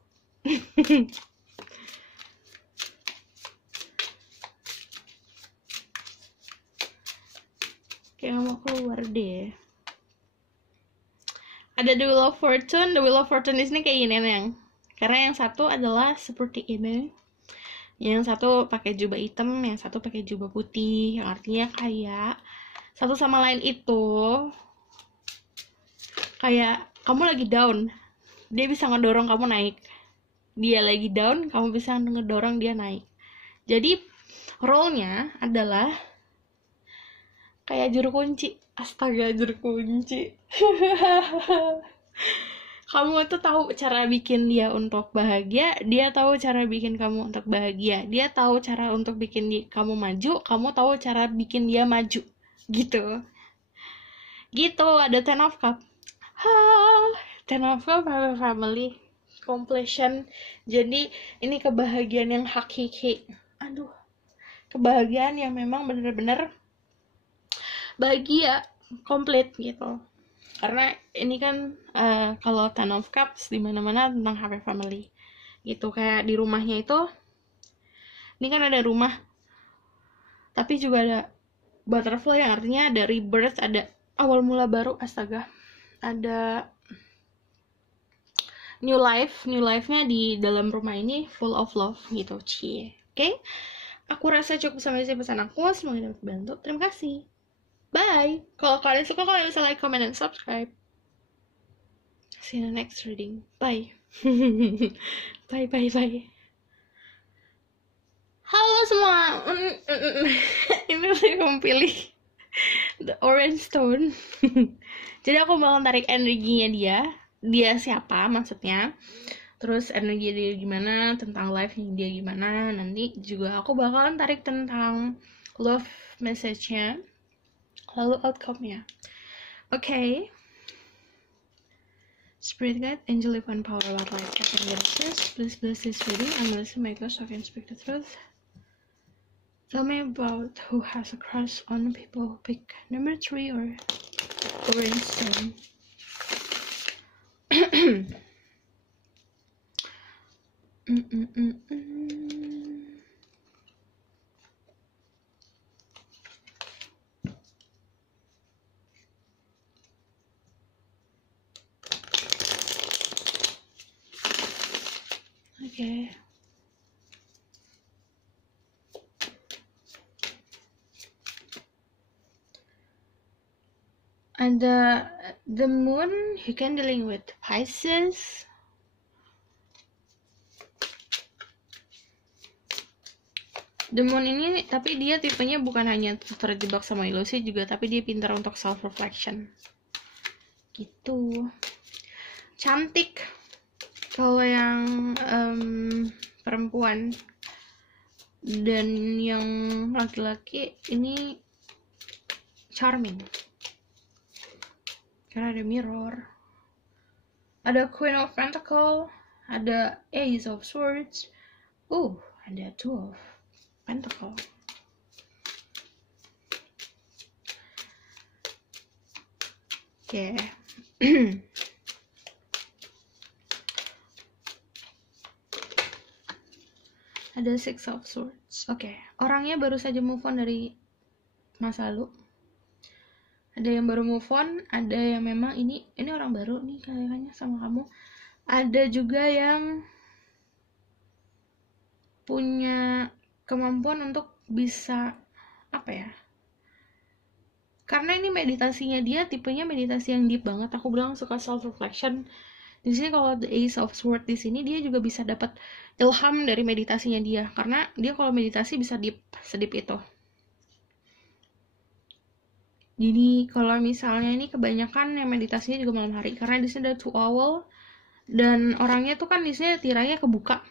Kayak mau keluar deh. Ada The Wheel of Fortune. The Wheel of Fortune di sini kayak gini yang, karena yang satu adalah seperti ini, yang satu pakai jubah hitam, yang satu pakai jubah putih, yang artinya kayak satu sama lain itu kayak kamu lagi down, dia bisa ngedorong kamu naik. Dia lagi down, kamu bisa ngedorong dia naik. Jadi role-nya adalah kayak juru kunci. Astaga, juru kunci. Kamu tuh tahu cara bikin dia untuk bahagia, dia tahu cara bikin kamu untuk bahagia, dia tahu cara untuk bikin kamu maju, kamu tahu cara bikin dia maju. Gitu. Ada Ten of Cup. Ten of Cup, family, completion. Jadi ini kebahagiaan yang hakiki. Aduh, kebahagiaan yang memang bener-bener bahagia, komplit gitu. Karena ini kan kalau Ten of Cups di mana-mana tentang happy family gitu. Kayak di rumahnya itu, ini kan ada rumah, tapi juga ada butterfly yang artinya ada rebirth, ada awal mula baru. Astaga, ada new life-nya di dalam rumah ini full of love gitu. Oke? Aku rasa cukup sampai sini pesan aku. Semoga dapat bantu. Terima kasih. Bye. Kalau kalian suka, kalian bisa like, comment, dan subscribe. See you in the next reading. Bye. Bye. Halo semua. Ini saya memilih The Orange Stone. Jadi aku bakal tarik energinya dia. Dia siapa maksudnya? Terus energi dia gimana, tentang life-nya dia gimana. Nanti juga aku bakalan tarik tentang love message-nya, lalu outcome-nya. Oke. Spirit guide, angel divine power, what life, Captain Genesis, please bless this reading and listen my ghost so I can speak the truth. Tell me about who has a crush on people who pick number 3 or Orange Stone. Okay. And the moon, you can dealing with Pisces. The moon ini, tapi dia tipenya bukan hanya terjebak sama ilusi juga, tapi dia pintar untuk self reflection. Gitu. Cantik. Kalau yang perempuan dan yang laki-laki ini charming. Karena ada mirror, ada Queen of Pentacle, ada Ace of Swords, ada Two of Pentacle. Oke. Ada Six of Swords. Oke. Orangnya baru saja move on dari masa lalu. Ada yang baru move on, ada yang memang ini orang baru nih kayaknya sama kamu. Ada juga yang punya kemampuan untuk bisa karena ini meditasinya dia tipenya meditasi yang deep banget. Aku bilang suka self reflection. Di sini kalau the Ace of Swords di sini dia juga bisa dapat ilham dari meditasinya dia, karena dia kalau meditasi bisa sedip itu. Jadi kalau misalnya ini kebanyakan yang meditasinya juga malam hari, karena di sini ada Two Owl dan orangnya tuh kan di sini tirainya kebuka.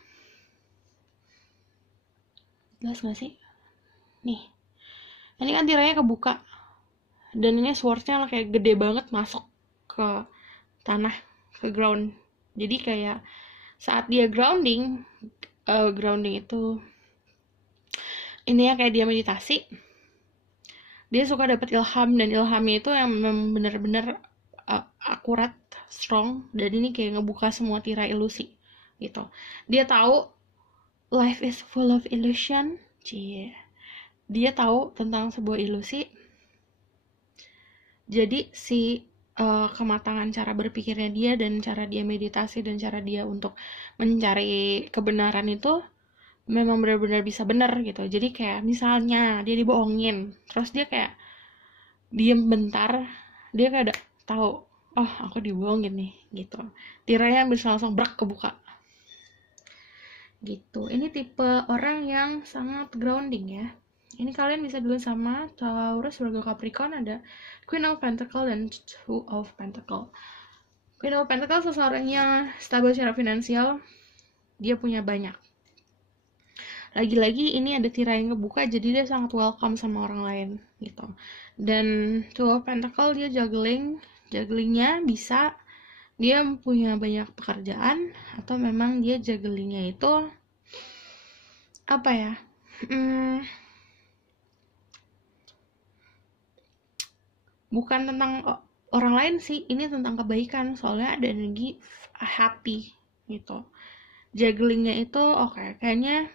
Jelas nggak sih? Nih, ini kan tirainya kebuka dan ini swordnya kayak gede banget masuk ke tanah, ke ground. Jadi kayak saat dia grounding itu ini ya kayak dia meditasi. Dia suka dapat ilham, dan ilhamnya itu yang benar-benar akurat, strong, dan ini kayak ngebuka semua tirai ilusi gitu. Dia tahu life is full of illusion. Dia tahu tentang sebuah ilusi. Jadi si kematangan cara berpikirnya dia dan cara dia meditasi dan cara dia untuk mencari kebenaran itu memang benar-benar bisa benar gitu. Jadi kayak misalnya dia dibohongin, terus dia kayak diem bentar, dia kayak ada tahu, oh aku dibohongin nih gitu. Tirainya bisa langsung brak kebuka. Gitu. Ini tipe orang yang sangat grounding ya. Ini kalian bisa dulu sama Taurus, Virgo, Capricorn, ada Queen of Pentacle dan Two of Pentacle. Queen of Pentacle seseorang yang stabil secara finansial, dia punya banyak. Lagi-lagi ini ada tirai yang kebuka, jadi dia sangat welcome sama orang lain gitu. Dan Two of Pentacle dia jugglingnya bisa, dia punya banyak pekerjaan, atau memang dia jugglingnya itu bukan tentang orang lain sih, ini tentang kebaikan, soalnya ada energi happy gitu. Jugglingnya itu kayaknya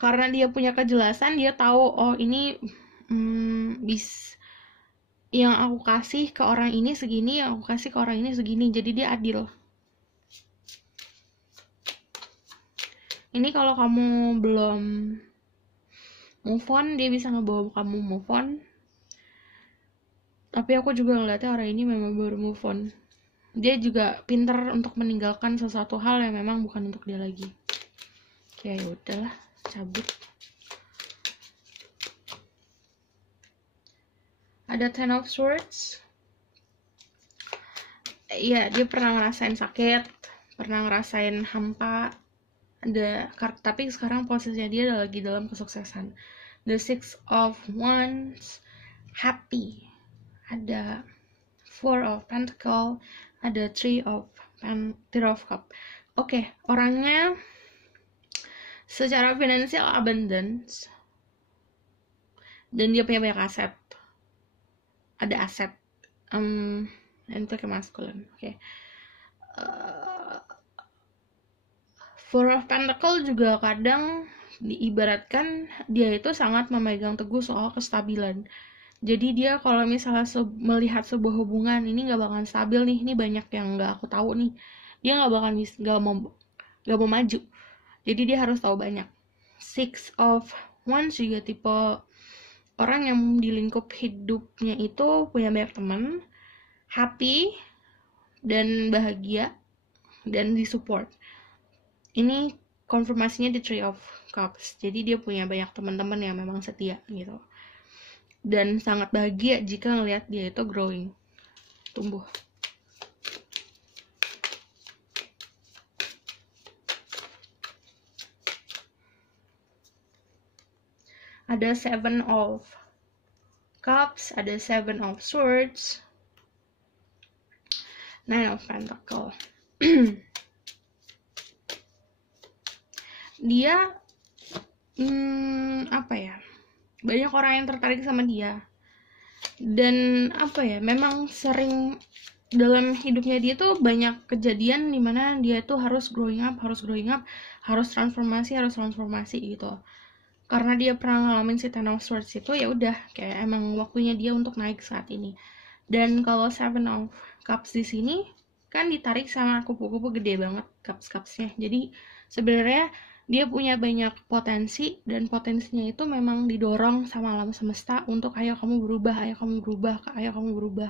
karena dia punya kejelasan, dia tahu ini yang aku kasih ke orang ini segini, yang aku kasih ke orang ini segini, jadi dia adil. Ini kalau kamu belum move on, dia bisa ngebawa kamu move on. Tapi aku juga ngeliatnya orang ini memang baru move on. dia juga pinter untuk meninggalkan sesuatu hal yang memang bukan untuk dia lagi. Ya udahlah, cabut. Ada Ten of Swords. Iya, dia pernah ngerasain sakit, pernah ngerasain hampa. Tapi sekarang posisinya dia lagi dalam kesuksesan. The Six of Wands, happy. Ada Four of Pentacle, ada Three of Cup. Oke, orangnya secara finansial abundance, dan dia punya banyak aset. Ada aset. Dan itu kayak masculine. Oke. Four of Pentacle juga kadang diibaratkan dia itu sangat memegang teguh soal kestabilan. Jadi dia kalau misalnya melihat sebuah hubungan ini nggak bakalan stabil nih, ini banyak yang nggak aku tahu nih, dia nggak bakalan nggak mau maju. Jadi dia harus tahu banyak. Six of Wands juga tipe orang yang di lingkup hidupnya itu punya banyak teman, happy dan bahagia dan disupport. Ini konfirmasinya di Three of Cups. Jadi dia punya banyak teman-teman yang memang setia gitu. Dan sangat bahagia jika ngelihat dia itu growing, tumbuh. Ada Seven of Cups, ada Seven of Swords, Nine of Pentacle. Dia apa ya, banyak orang yang tertarik sama dia, dan apa ya, memang sering dalam hidupnya dia tuh banyak kejadian dimana dia tuh harus growing up, harus transformasi gitu. Karena dia pernah ngalamin si Ten of Swords itu, ya udah kayak emang waktunya dia untuk naik saat ini. Dan kalau Seven of Cups di sini kan ditarik sama kupu-kupu gede banget cups-cupsnya. Jadi sebenarnya dia punya banyak potensi, dan potensinya itu memang didorong sama alam semesta untuk ayo kamu berubah,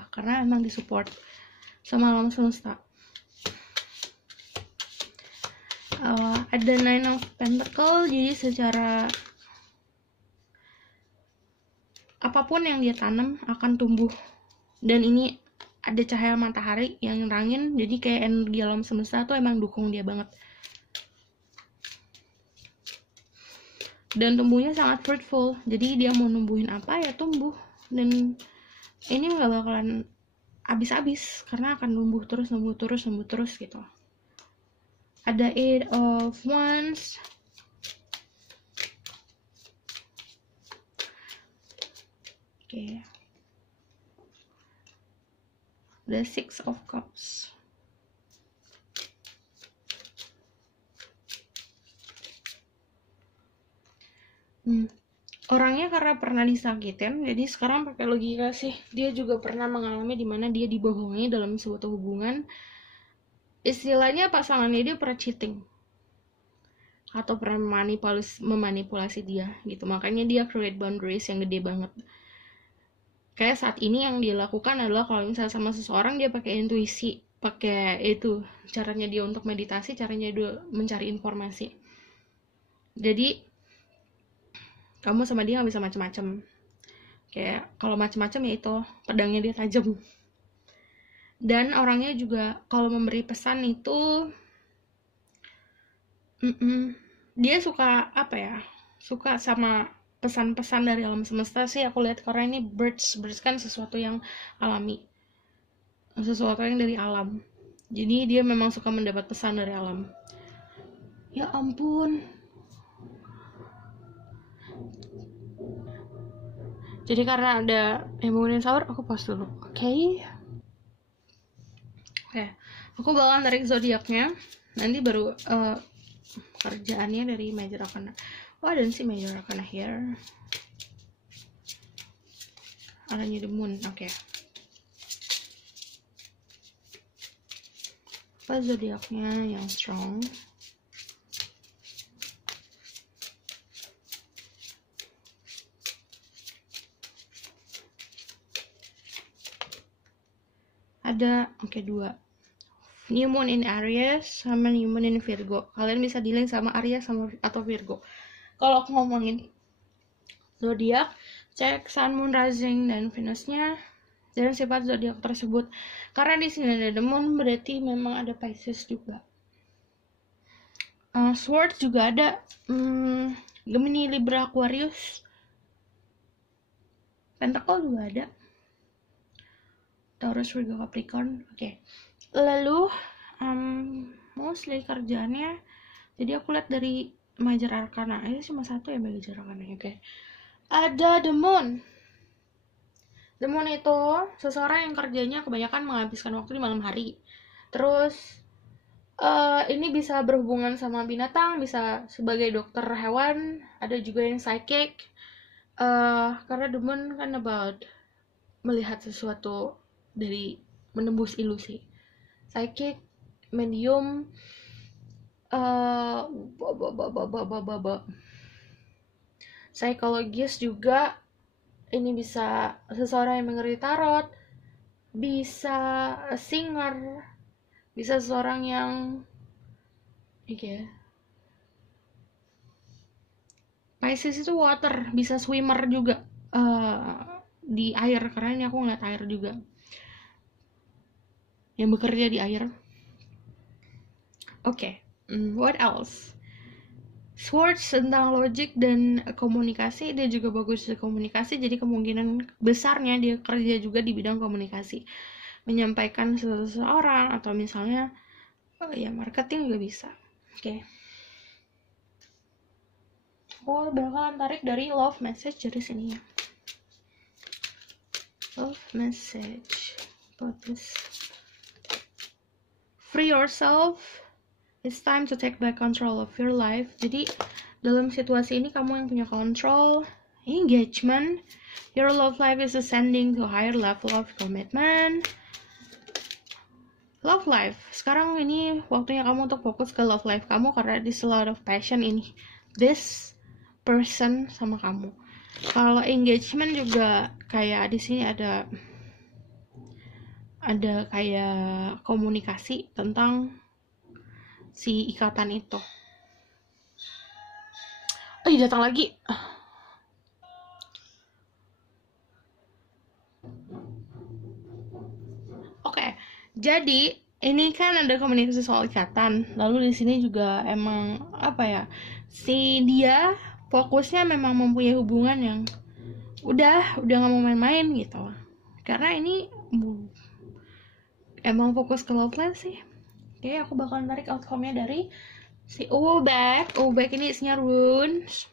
karena emang disupport sama alam semesta. Ada Nine of Pentacle, jadi secara apapun yang dia tanam akan tumbuh, dan ini ada cahaya matahari yang nerangin, jadi kayak energi alam semesta tuh emang dukung dia banget. Dan tumbuhnya sangat fruitful, jadi dia mau numbuhin apa ya tumbuh, dan ini nggak bakalan habis-habis karena akan numbuh terus gitu. Ada Eight of Wands, oke. The Six of Cups. Orangnya karena pernah disakitin, jadi sekarang pakai logika sih, dia juga pernah mengalami dimana dia dibohongi dalam suatu hubungan. Istilahnya pasangannya dia pernah cheating atau pernah memanipulasi dia gitu, makanya dia create boundaries yang gede banget. Kayak saat ini yang dia lakukan adalah kalau misalnya sama seseorang, dia pakai intuisi, pakai itu caranya dia untuk meditasi, caranya dia mencari informasi. Jadi kamu sama dia gak bisa macem-macem. Kayak kalau macem-macem ya itu pedangnya dia tajam. Dan orangnya juga kalau memberi pesan itu dia suka apa ya, suka sama pesan-pesan dari alam semesta sih. Aku lihat karena ini birds kan sesuatu yang alami, sesuatu yang dari alam. Jadi dia memang suka mendapat pesan dari alam. Ya ampun. Jadi karena ada emosi sahur, aku pause dulu. Oke. Aku bakalan tarik zodiaknya. Nanti baru kerjaannya dari Major Arcana. Dan si Major Arcana here. Adanya the Moon. Oke. Apa zodiaknya yang strong? Ada, 2. new moon in Aries sama new moon in Virgo. Kalian bisa dealing sama Aries sama atau Virgo. Kalau aku ngomongin zodiak, cek sun, moon, rising, dan Venusnya dan sifat zodiak tersebut. Karena di sini ada the moon, berarti memang ada Pisces juga. Swords juga ada, Gemini, Libra, Aquarius, Pentacle juga ada, Taurus, Virgo, Capricorn. Oke. Lalu mostly kerjaannya, jadi aku lihat dari Major Arcana, ini cuma satu ya Major Arcana. Oke. Ada the moon. The moon itu seseorang yang kerjanya kebanyakan menghabiskan waktu di malam hari. Terus ini bisa berhubungan sama binatang, bisa sebagai dokter hewan, ada juga yang psychic. Karena the moon kan about melihat sesuatu dari menembus ilusi. Psychic, medium, psikologis juga. Ini bisa seseorang yang mengerti tarot, bisa singer, bisa seseorang yang Pisces itu water, bisa swimmer juga di air, karena ini aku ngeliat air juga, yang bekerja di air. Oke. What else? Swords tentang logik dan komunikasi, dia juga bagus di komunikasi, jadi kemungkinan besarnya dia kerja juga di bidang komunikasi, menyampaikan seseorang atau misalnya ya marketing juga bisa. Oke. Aku bakalan tarik dari love message dari sini ya. Love message about this. Free yourself. It's time to take back control of your life. Jadi dalam situasi ini kamu yang punya control. Engagement. Your love life is ascending to a higher level of commitment. Love life. Sekarang ini waktunya kamu untuk fokus ke love life kamu, karena there's a lot of passion ini. This person sama kamu. Kalau engagement juga kayak di sini ada kayak komunikasi tentang si ikatan itu. Datang lagi. Oke. Jadi ini kan ada komunikasi soal ikatan. Lalu di sini juga emang si dia fokusnya memang mempunyai hubungan yang udah nggak mau main-main gitu. Karena ini emang fokus ke love life sih. Oke, aku bakal tarik outcome-nya dari si Ubek. Ubek ini isinya runes.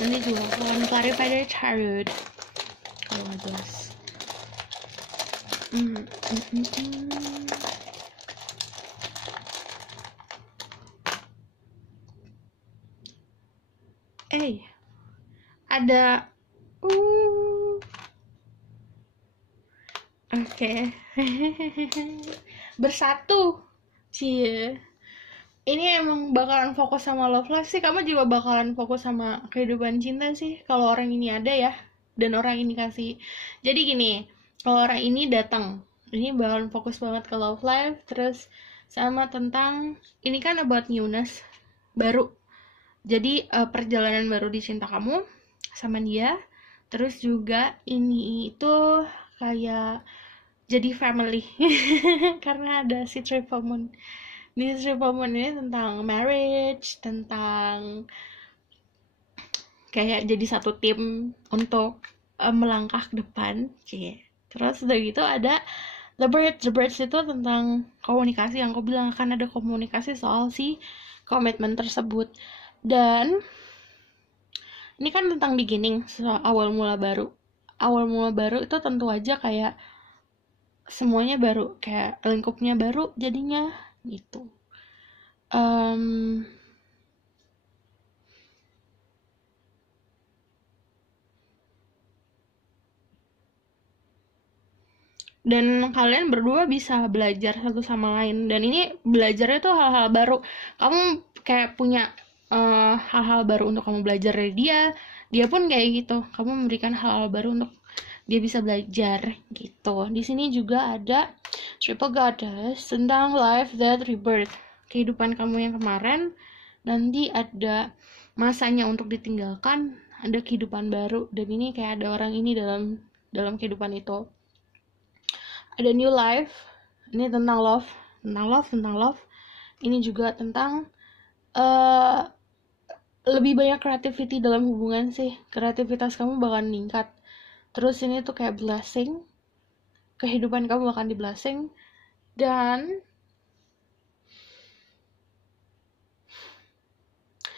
Nanti juga aku akan clarify dari tarot kalau nggak jelas. Ada Oke. Bersatu. Cie. Ini emang bakalan fokus sama love life sih. Kamu juga bakalan fokus sama kehidupan cinta sih, kalau orang ini ada ya, dan orang ini kasih. Jadi gini, kalau orang ini datang, ini bakalan fokus banget ke love life. Terus sama tentang, ini kan about newness, baru. Jadi perjalanan baru di cinta kamu sama dia. Terus juga ini itu kayak jadi family. Karena ada si triple moon. Di triple moon ini tentang marriage, tentang kayak jadi satu tim untuk melangkah ke depan. Terus udah gitu ada the birds itu tentang komunikasi, yang aku bilang akan ada komunikasi soal si komitmen tersebut. Dan ini kan tentang beginning, awal mula baru. Awal mula baru itu tentu aja kayak semuanya baru, kayak lingkupnya baru jadinya gitu. Dan kalian berdua bisa belajar satu sama lain, dan ini belajarnya tuh hal-hal baru. Kamu kayak punya hal-hal baru untuk kamu belajar dari dia pun kayak gitu. Kamu memberikan hal-hal baru untuk dia bisa belajar gitu. Di sini juga ada Triple Goddess tentang life, death, rebirth, kehidupan kamu yang kemarin, nanti ada masanya untuk ditinggalkan, ada kehidupan baru, dan ini kayak ada orang ini dalam kehidupan itu. Ada new life, ini tentang love. Ini juga tentang lebih banyak creativity dalam hubungan sih. Kreativitas kamu bakal meningkat. Terus ini tuh kayak blessing, kehidupan kamu akan di blessing. Dan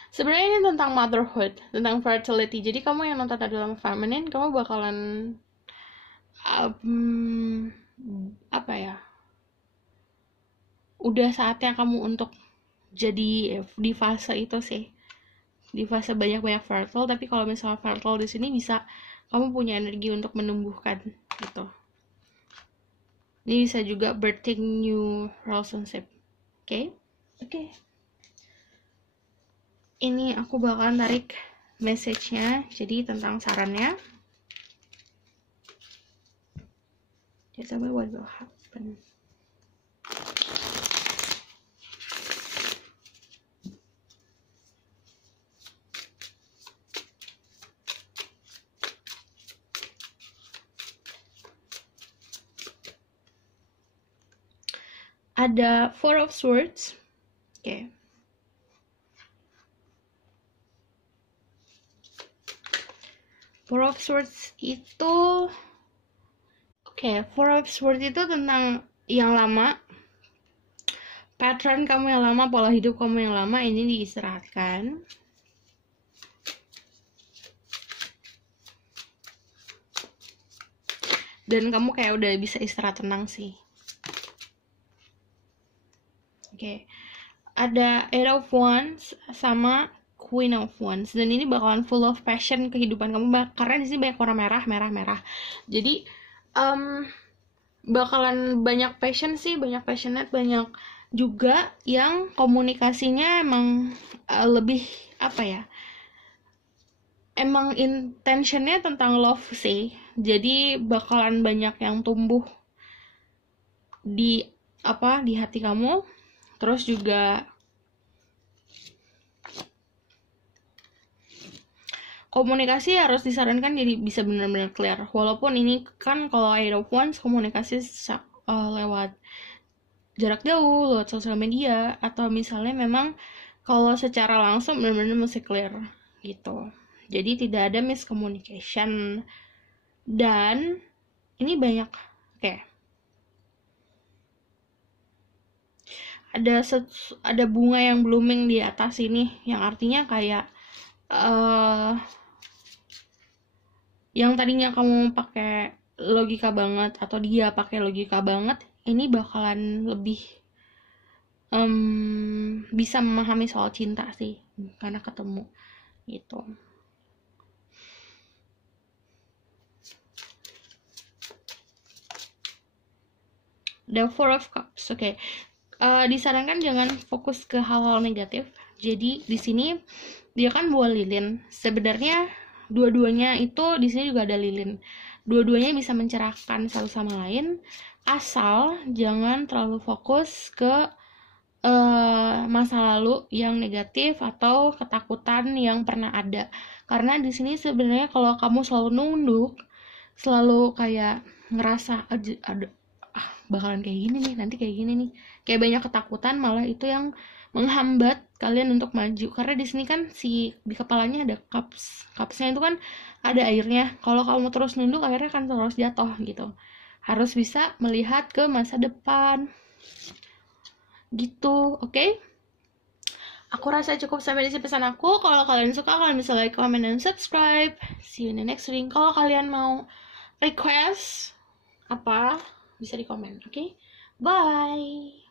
sebenarnya ini tentang motherhood, tentang fertility. Jadi kamu yang nonton dalam feminine, kamu bakalan apa ya, udah saatnya kamu untuk jadi di fase itu sih, di fase banyak-banyak fertile. Tapi kalau misalnya fertile di sini bisa kamu punya energi untuk menumbuhkan gitu. Ini bisa juga birthing new relationship. Oke. Ini aku bakalan tarik message-nya, jadi tentang sarannya. Just tell me what will happen. Ada Four of Swords. Oke. Four of Swords itu Four of Swords itu tentang yang lama, pattern kamu yang lama, pola hidup kamu yang lama, ini diistirahatkan. Dan kamu kayak udah bisa istirahat tenang sih. Ada Eight of Wands sama Queen of Wands, dan ini bakalan full of passion kehidupan kamu, karena di sini banyak warna merah. Jadi bakalan banyak passion sih, banyak passionate, banyak juga yang komunikasinya emang lebih apa ya, emang intentionnya tentang love sih. Jadi bakalan banyak yang tumbuh di hati kamu. Terus juga komunikasi harus disarankan jadi bisa benar-benar clear. Walaupun ini kan kalau Eight of Wands komunikasi lewat jarak jauh, lewat sosial media, atau misalnya memang kalau secara langsung benar-benar mesti clear gitu. Jadi tidak ada miscommunication. Dan ini banyak ada bunga yang blooming di atas ini, yang artinya kayak yang tadinya kamu pakai logika banget atau dia pakai logika banget, ini bakalan lebih bisa memahami soal cinta sih karena ketemu gitu. The Four of Cups. Disarankan jangan fokus ke hal-hal negatif. Jadi di sini dia kan buah lilin. Sebenarnya dua-duanya itu di sini juga ada lilin. Dua-duanya bisa mencerahkan satu sama lain, asal jangan terlalu fokus ke masa lalu yang negatif atau ketakutan yang pernah ada. Karena di sini sebenarnya kalau kamu selalu nunduk, selalu kayak ngerasa ada bakalan kayak gini nih, nanti kayak gini nih, kayak banyak ketakutan, malah itu yang menghambat kalian untuk maju. Karena di sini kan di kepalanya ada cupsnya itu kan ada airnya. Kalau kamu terus nunduk, akhirnya kan terus jatuh gitu. Harus bisa melihat ke masa depan gitu. Aku rasa cukup sampai di sini pesan aku. Kalau kalian suka, kalian bisa like, comment, dan subscribe. See you in the next reading. Kalau kalian mau request apa, bisa di komen. Bye.